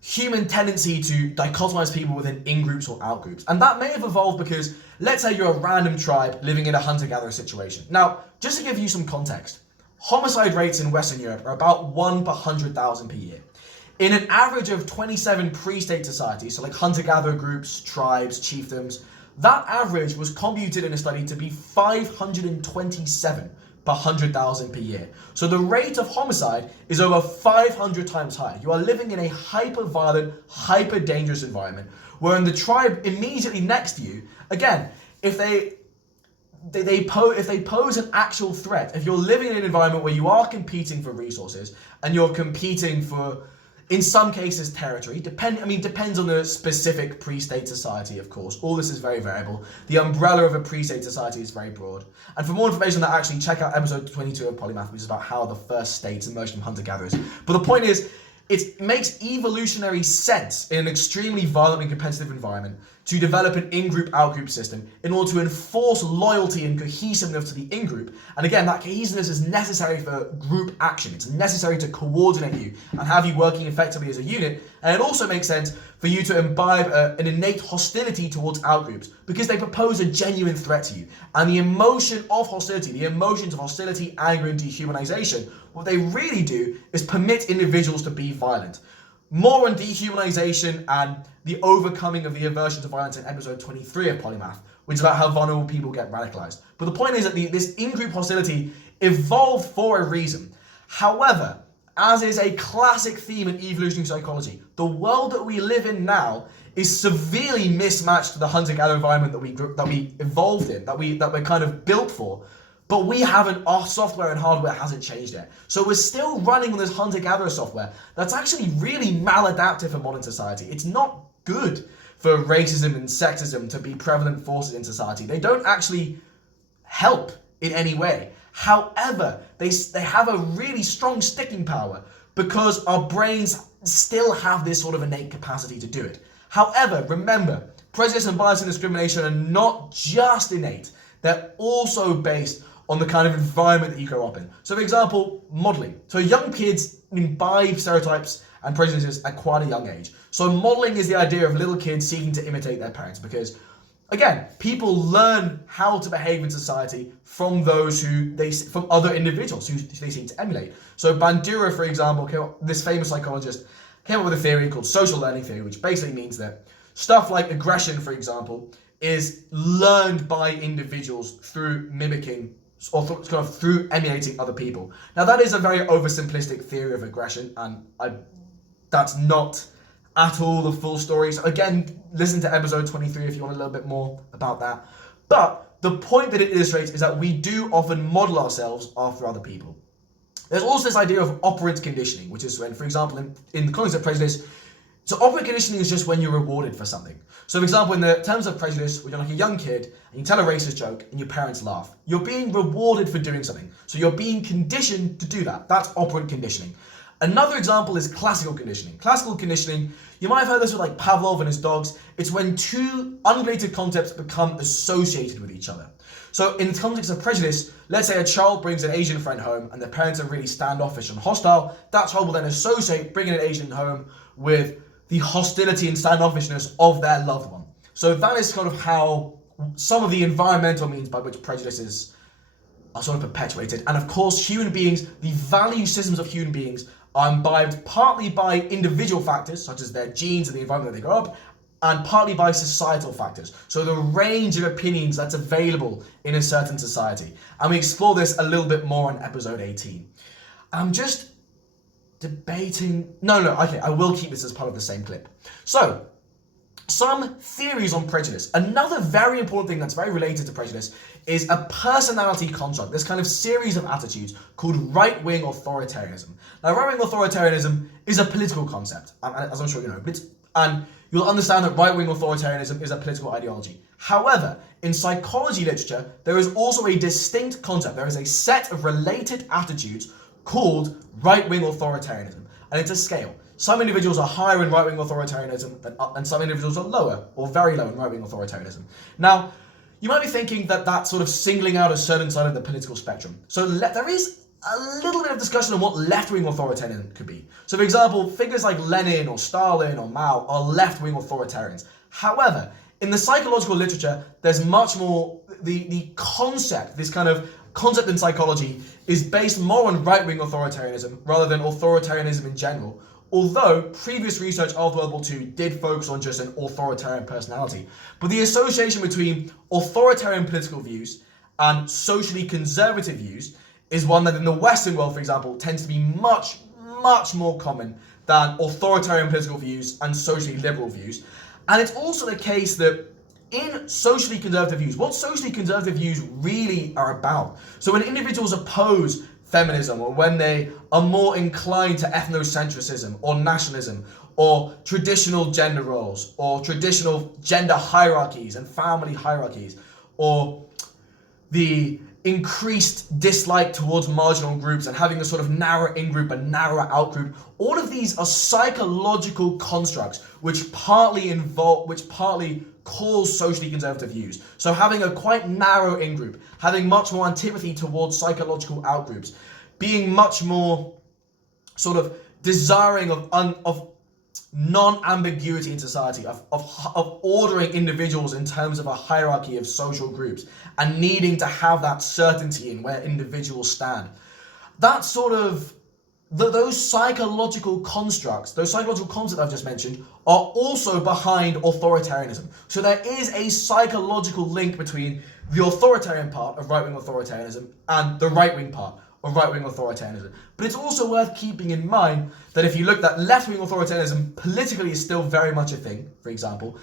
human tendency to dichotomize people within in-groups or out-groups. And that may have evolved because, let's say you're a random tribe living in a hunter-gatherer situation. Now, just to give you some context, homicide rates in Western Europe are about 1 per 100,000 per year. In an average of 27 pre-state societies, so like hunter-gatherer groups, tribes, chiefdoms, that average was computed in a study to be 527 per 100,000 per year. So the rate of homicide is over 500 times higher. You are living in a hyper-violent, hyper-dangerous environment, where in the tribe immediately next to you, again, if they pose an actual threat, if you're living in an environment where you are competing for resources, and you're competing for In some cases, territory. Depends on the specific pre-state society, of course. All this is very variable. The umbrella of a pre-state society is very broad. And for more information on that, actually check out episode 22 of Polymath, which is about how the first states emerged from hunter-gatherers. But the point is, it makes evolutionary sense in an extremely violent and competitive environment to develop an in-group, out-group system in order to enforce loyalty and cohesiveness to the in-group. And again, that cohesiveness is necessary for group action. It's necessary to coordinate you and have you working effectively as a unit. And it also makes sense for you to imbibe an innate hostility towards out-groups because they propose a genuine threat to you. And the emotion of hostility, the emotions of hostility, anger, and dehumanization, what they really do is permit individuals to be violent. More on dehumanization and the overcoming of the aversion to violence in episode 23 of Polymath, which is about how vulnerable people get radicalized. But the point is that this in-group hostility evolved for a reason. However, as is a classic theme in evolutionary psychology, the world that we live in now is severely mismatched to the hunter-gatherer environment that we evolved in, that we're kind of built for. But we haven't, our software and hardware hasn't changed yet. So we're still running on this hunter-gatherer software that's actually really maladaptive for modern society. It's not good for racism and sexism to be prevalent forces in society. They don't actually help in any way. However, they have a really strong sticking power because our brains still have this sort of innate capacity to do it. However, remember, prejudice and bias and discrimination are not just innate. They're also based on the kind of environment that you grow up in. So for example, modeling. So young kids imbibe stereotypes and prejudices at quite a young age. So modeling is the idea of little kids seeking to imitate their parents because, again, people learn how to behave in society from from other individuals who they seek to emulate. So Bandura, for example, this famous psychologist, came up with a theory called social learning theory, which basically means that stuff like aggression, for example, is learned by individuals through mimicking or through emulating other people. Now that is a very oversimplistic theory of aggression, and that's not at all the full story. So again, listen to episode 23 if you want a little bit more about that. But the point that it illustrates is that we do often model ourselves after other people. There's also this idea of operant conditioning, which is when, for example, in the context of prejudice, so operant conditioning is just when you're rewarded for something. So for example, in the terms of prejudice, when you're like a young kid and you tell a racist joke and your parents laugh, you're being rewarded for doing something. So you're being conditioned to do that. That's operant conditioning. Another example is classical conditioning. Classical conditioning, you might have heard this with like Pavlov and his dogs. It's when two unrelated concepts become associated with each other. So in the context of prejudice, let's say a child brings an Asian friend home and the parents are really standoffish and hostile. That child will then associate bringing an Asian home with the hostility and standoffishness of their loved one. So that is kind of how some of the environmental means by which prejudices are sort of perpetuated. And of course, human beings, the value systems of human beings are imbibed partly by individual factors, such as their genes and the environment that they grow up, and partly by societal factors. So the range of opinions that's available in a certain society. And we explore this a little bit more in episode 18. I'm just debating, okay, I will keep this as part of the same clip. So, some theories on prejudice. Another very important thing that's very related to prejudice is a personality construct, this kind of series of attitudes called right-wing authoritarianism. Now, right-wing authoritarianism is a political concept, as I'm sure you know, and you'll understand that right-wing authoritarianism is a political ideology. However, in psychology literature, there is also a distinct concept. There is a set of related attitudes called right-wing authoritarianism, and it's a scale. Some individuals are higher in right-wing authoritarianism and some individuals are lower or very low in right-wing authoritarianism. Now, you might be thinking that that's sort of singling out a certain side of the political spectrum. So there is a little bit of discussion on what left-wing authoritarianism could be. So for example, figures like Lenin or Stalin or Mao are left-wing authoritarians. However, in the psychological literature, there's much more, the concept, this kind of concept in psychology is based more on right-wing authoritarianism rather than authoritarianism in general. Although previous research after World War II did focus on just an authoritarian personality. But the association between authoritarian political views and socially conservative views is one that in the Western world, for example, tends to be much, much more common than authoritarian political views and socially liberal views. And it's also the case that in socially conservative views, what socially conservative views really are about. So when individuals oppose feminism, or when they are more inclined to ethnocentrism or nationalism, or traditional gender roles, or traditional gender hierarchies and family hierarchies, or the increased dislike towards marginal groups and having a sort of narrow in-group and narrower out-group. All of these are psychological constructs which partly cause socially conservative views. So having a quite narrow in-group, having much more antipathy towards psychological out-groups, being much more sort of desiring of non-ambiguity in society, of ordering individuals in terms of a hierarchy of social groups, and needing to have that certainty in where individuals stand. That sort of, those psychological constructs, those psychological concepts I've just mentioned, are also behind authoritarianism. So there is a psychological link between the authoritarian part of right-wing authoritarianism and the right-wing part of right-wing authoritarianism. But it's also worth keeping in mind that if you look at left-wing authoritarianism, politically is still very much a thing, for example.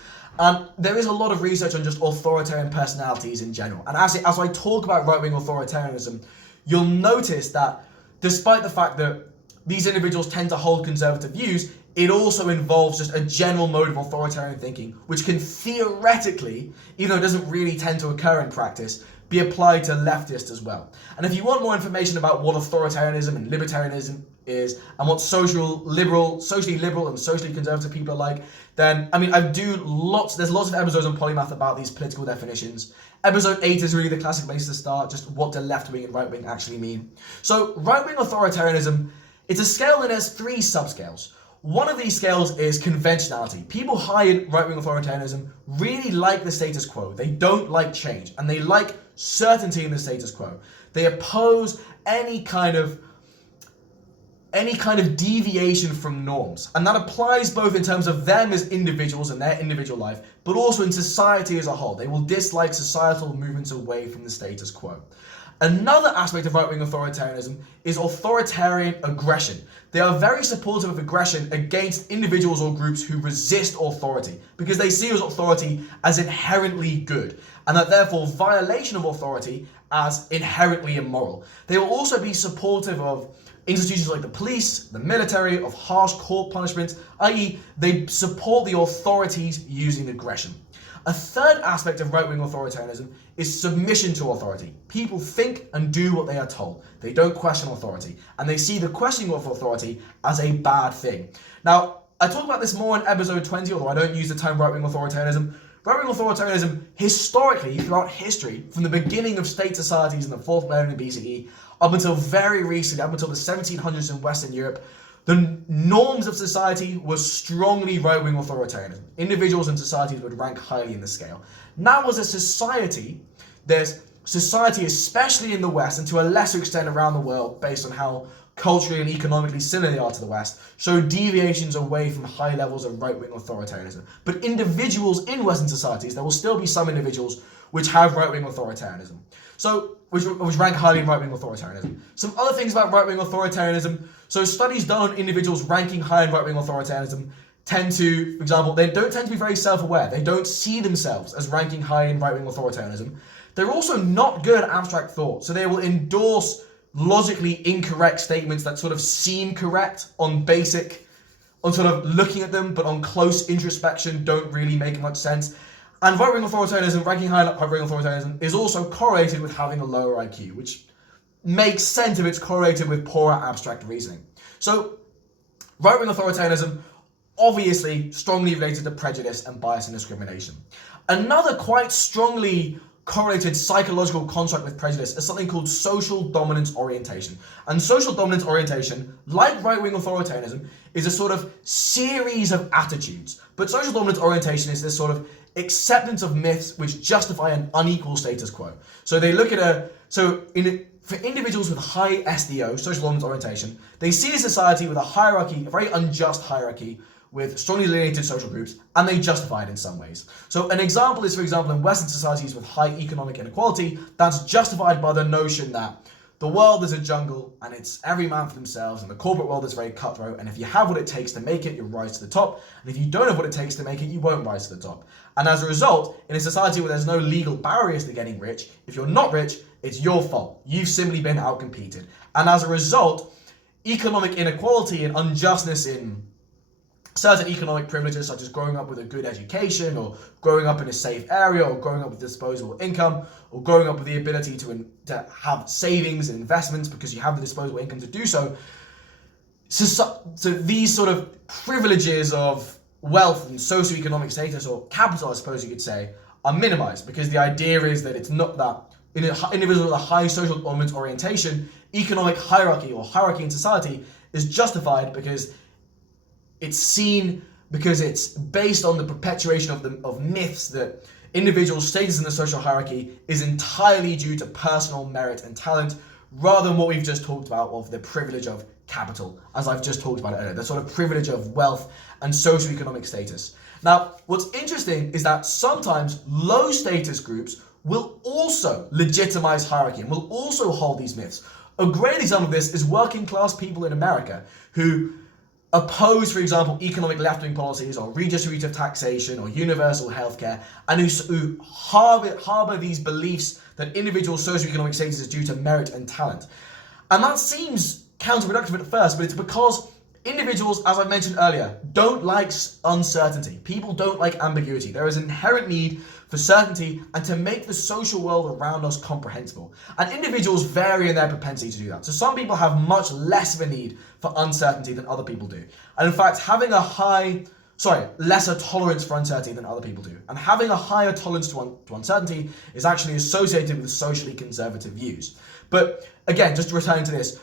There is a lot of research on just authoritarian personalities in general. And as I talk about right-wing authoritarianism, you'll notice that despite the fact that these individuals tend to hold conservative views, it also involves just a general mode of authoritarian thinking, which can theoretically, even though it doesn't really tend to occur in practice, be applied to leftists as well. And if you want more information about what authoritarianism and libertarianism is, and what socially liberal and socially conservative people are like, then, there's lots of episodes on Polymath about these political definitions. Episode 8 is really the classic place to start, just what do left-wing and right-wing actually mean. So, right-wing authoritarianism, it's a scale that has 3 subscales. One of these scales is conventionality. People high in right-wing authoritarianism really like the status quo. They don't like change, and they like certainty in the status quo. They oppose any kind of deviation from norms. And that applies both in terms of them as individuals and their individual life, but also in society as a whole. They will dislike societal movements away from the status quo. Another aspect of right-wing authoritarianism is authoritarian aggression. They are very supportive of aggression against individuals or groups who resist authority, because they see authority as inherently good, and that therefore violation of authority as inherently immoral. They will also be supportive of institutions like the police, the military, of harsh court punishments, i.e. they support the authorities using aggression. A third aspect of right-wing authoritarianism is submission to authority. People think and do what they are told. They don't question authority, and they see the questioning of authority as a bad thing. Now, I talk about this more in episode 20, although I don't use the term right-wing authoritarianism. Right-wing authoritarianism, historically, throughout history, from the beginning of state societies in the 4th millennium BCE, up until very recently, up until the 1700s in Western Europe, the norms of society were strongly right-wing authoritarianism. Individuals and societies would rank highly in the scale. Now as a society, there's society, especially in the West, and to a lesser extent around the world, based on how culturally and economically similar they are to the West, show deviations away from high levels of right-wing authoritarianism. But individuals in Western societies, there will still be some individuals which have right-wing authoritarianism. So, which rank highly in right-wing authoritarianism. Some other things about right-wing authoritarianism. So studies done on individuals ranking high in right-wing authoritarianism tend to, for example, they don't tend to be very self-aware. They don't see themselves as ranking high in right-wing authoritarianism. They're also not good at abstract thought. So they will endorse logically incorrect statements that sort of seem correct on sort of looking at them, but on close introspection don't really make much sense. And right-wing authoritarianism, ranking high in right-wing authoritarianism, is also correlated with having a lower IQ, which makes sense if it's correlated with poorer abstract reasoning. So, right-wing authoritarianism, obviously strongly related to prejudice and bias and discrimination. Another quite strongly correlated psychological construct with prejudice is something called social dominance orientation. And social dominance orientation, like right-wing authoritarianism, is a sort of series of attitudes. But social dominance orientation is this sort of acceptance of myths which justify an unequal status quo. So they look at for individuals with high SDO, social dominance orientation, they see a society with a hierarchy, a very unjust hierarchy, with strongly delineated social groups, and they justify it in some ways. So an example is, for example, in Western societies with high economic inequality, that's justified by the notion that the world is a jungle and it's every man for themselves, and the corporate world is very cutthroat, and if you have what it takes to make it, you'll rise to the top, and if you don't have what it takes to make it, you won't rise to the top. And as a result, in a society where there's no legal barriers to getting rich, if you're not rich, it's your fault. You've simply been outcompeted. And as a result, economic inequality and unjustness in certain economic privileges, such as growing up with a good education, or growing up in a safe area, or growing up with disposable income, or growing up with the ability to have savings and investments because you have the disposable income to do so. So these sort of privileges of wealth and socioeconomic status, or capital, I suppose you could say, are minimized, because the idea is that it's not that in an individual with a high social orientation, economic hierarchy or hierarchy in society is justified because it's based on the perpetuation of myths that individual status in the social hierarchy is entirely due to personal merit and talent, rather than what we've just talked about of the privilege of capital, as I've just talked about it earlier, the sort of privilege of wealth and socioeconomic status. Now, what's interesting is that sometimes low status groups will also legitimize hierarchy and will also hold these myths. A great example of this is working class people in America who oppose, for example, economic left-wing policies or redistributive taxation or universal healthcare, and who harbor these beliefs that individual socioeconomic status is due to merit and talent. And that seems counterproductive at first, but it's because individuals, as I mentioned earlier, don't like uncertainty. People don't like ambiguity. There is an inherent need for certainty and to make the social world around us comprehensible. And individuals vary in their propensity to do that. So some people have much less of a need for uncertainty than other people do. And in fact, having lesser tolerance for uncertainty than other people do. And having a higher tolerance to uncertainty is actually associated with socially conservative views. But again, just returning to this,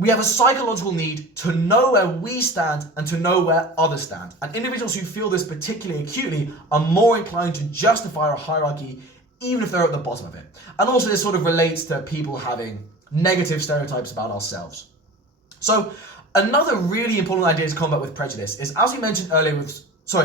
we have a psychological need to know where we stand and to know where others stand. And individuals who feel this particularly acutely are more inclined to justify a hierarchy even if they're at the bottom of it. And also this sort of relates to people having negative stereotypes about ourselves. So another really important idea to combat with prejudice is, as we mentioned earlier with social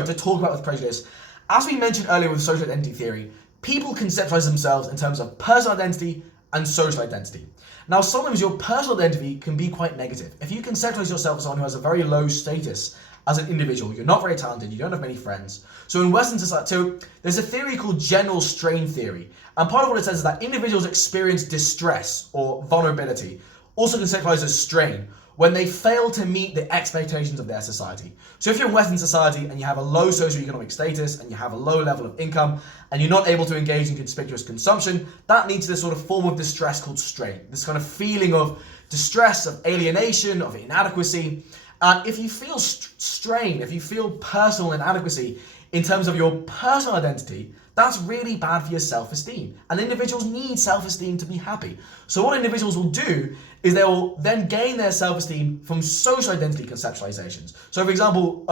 identity theory, people conceptualize themselves in terms of personal identity and social identity. Now, sometimes your personal identity can be quite negative. If you conceptualize yourself as someone who has a very low status as an individual, you're not very talented, you don't have many friends. So in Western society, there's a theory called general strain theory. And part of what it says is that individuals experience distress or vulnerability, also conceptualized as strain, when they fail to meet the expectations of their society. So if you're in Western society and you have a low socioeconomic status and you have a low level of income and you're not able to engage in conspicuous consumption, that leads to this sort of form of distress called strain. This kind of feeling of distress, of alienation, of inadequacy. And if you feel strain, if you feel personal inadequacy in terms of your personal identity, that's really bad for your self-esteem. And individuals need self-esteem to be happy. So what individuals will do is they will then gain their self-esteem from social identity conceptualizations. So for example,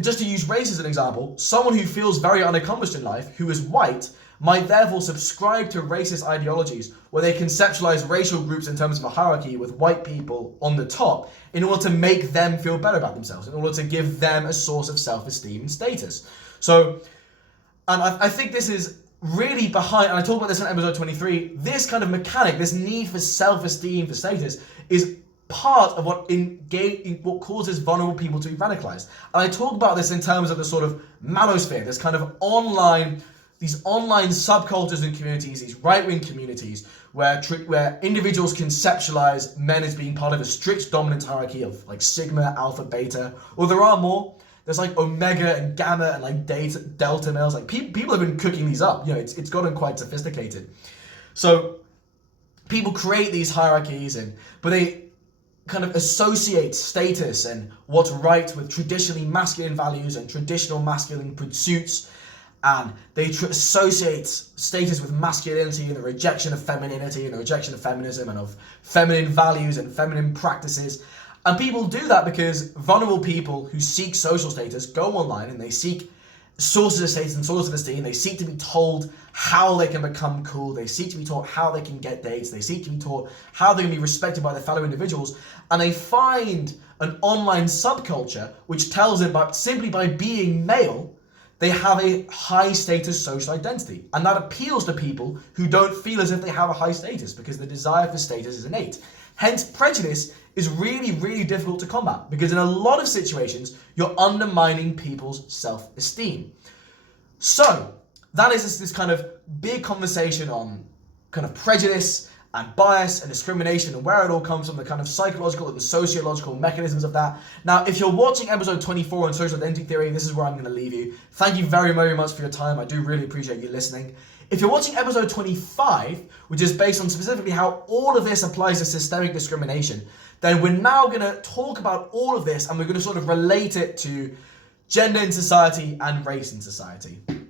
just to use race as an example, someone who feels very unaccomplished in life, who is white, might therefore subscribe to racist ideologies where they conceptualize racial groups in terms of a hierarchy with white people on the top in order to make them feel better about themselves, in order to give them a source of self-esteem and status. So, and I think this is really behind, and I talked about this in episode 23, this kind of mechanic, this need for self-esteem, for status, is part of what causes vulnerable people to be radicalized. And I talk about this in terms of the sort of manosphere, this kind of these online subcultures and communities, these right-wing communities, where individuals conceptualize men as being part of a strict dominant hierarchy of like sigma, alpha, beta, or there are more. There's like omega and gamma and like delta males. Like people have been cooking these up. You know, it's gotten quite sophisticated. So people create these hierarchies, but they kind of associate status and what's right with traditionally masculine values and traditional masculine pursuits. And they associate status with masculinity and the rejection of femininity and the rejection of feminism and of feminine values and feminine practices. And people do that because vulnerable people who seek social status go online and they seek sources of status and sources of esteem. They seek to be told how they can become cool. They seek to be taught how they can get dates. They seek to be taught how they can be respected by their fellow individuals. And they find an online subculture which tells them simply by being male they have a high status social identity. And that appeals to people who don't feel as if they have a high status because the desire for status is innate. Hence, prejudice is really, really difficult to combat because in a lot of situations, you're undermining people's self-esteem. So, that is this kind of big conversation on kind of prejudice and bias and discrimination and where it all comes from, the kind of psychological and sociological mechanisms of that. Now, if you're watching episode 24 on social identity theory, this is where I'm going to leave you. Thank you very, very much for your time. I do really appreciate you listening. If you're watching episode 25, which is based on specifically how all of this applies to systemic discrimination, then we're now going to talk about all of this and we're going to sort of relate it to gender in society and race in society.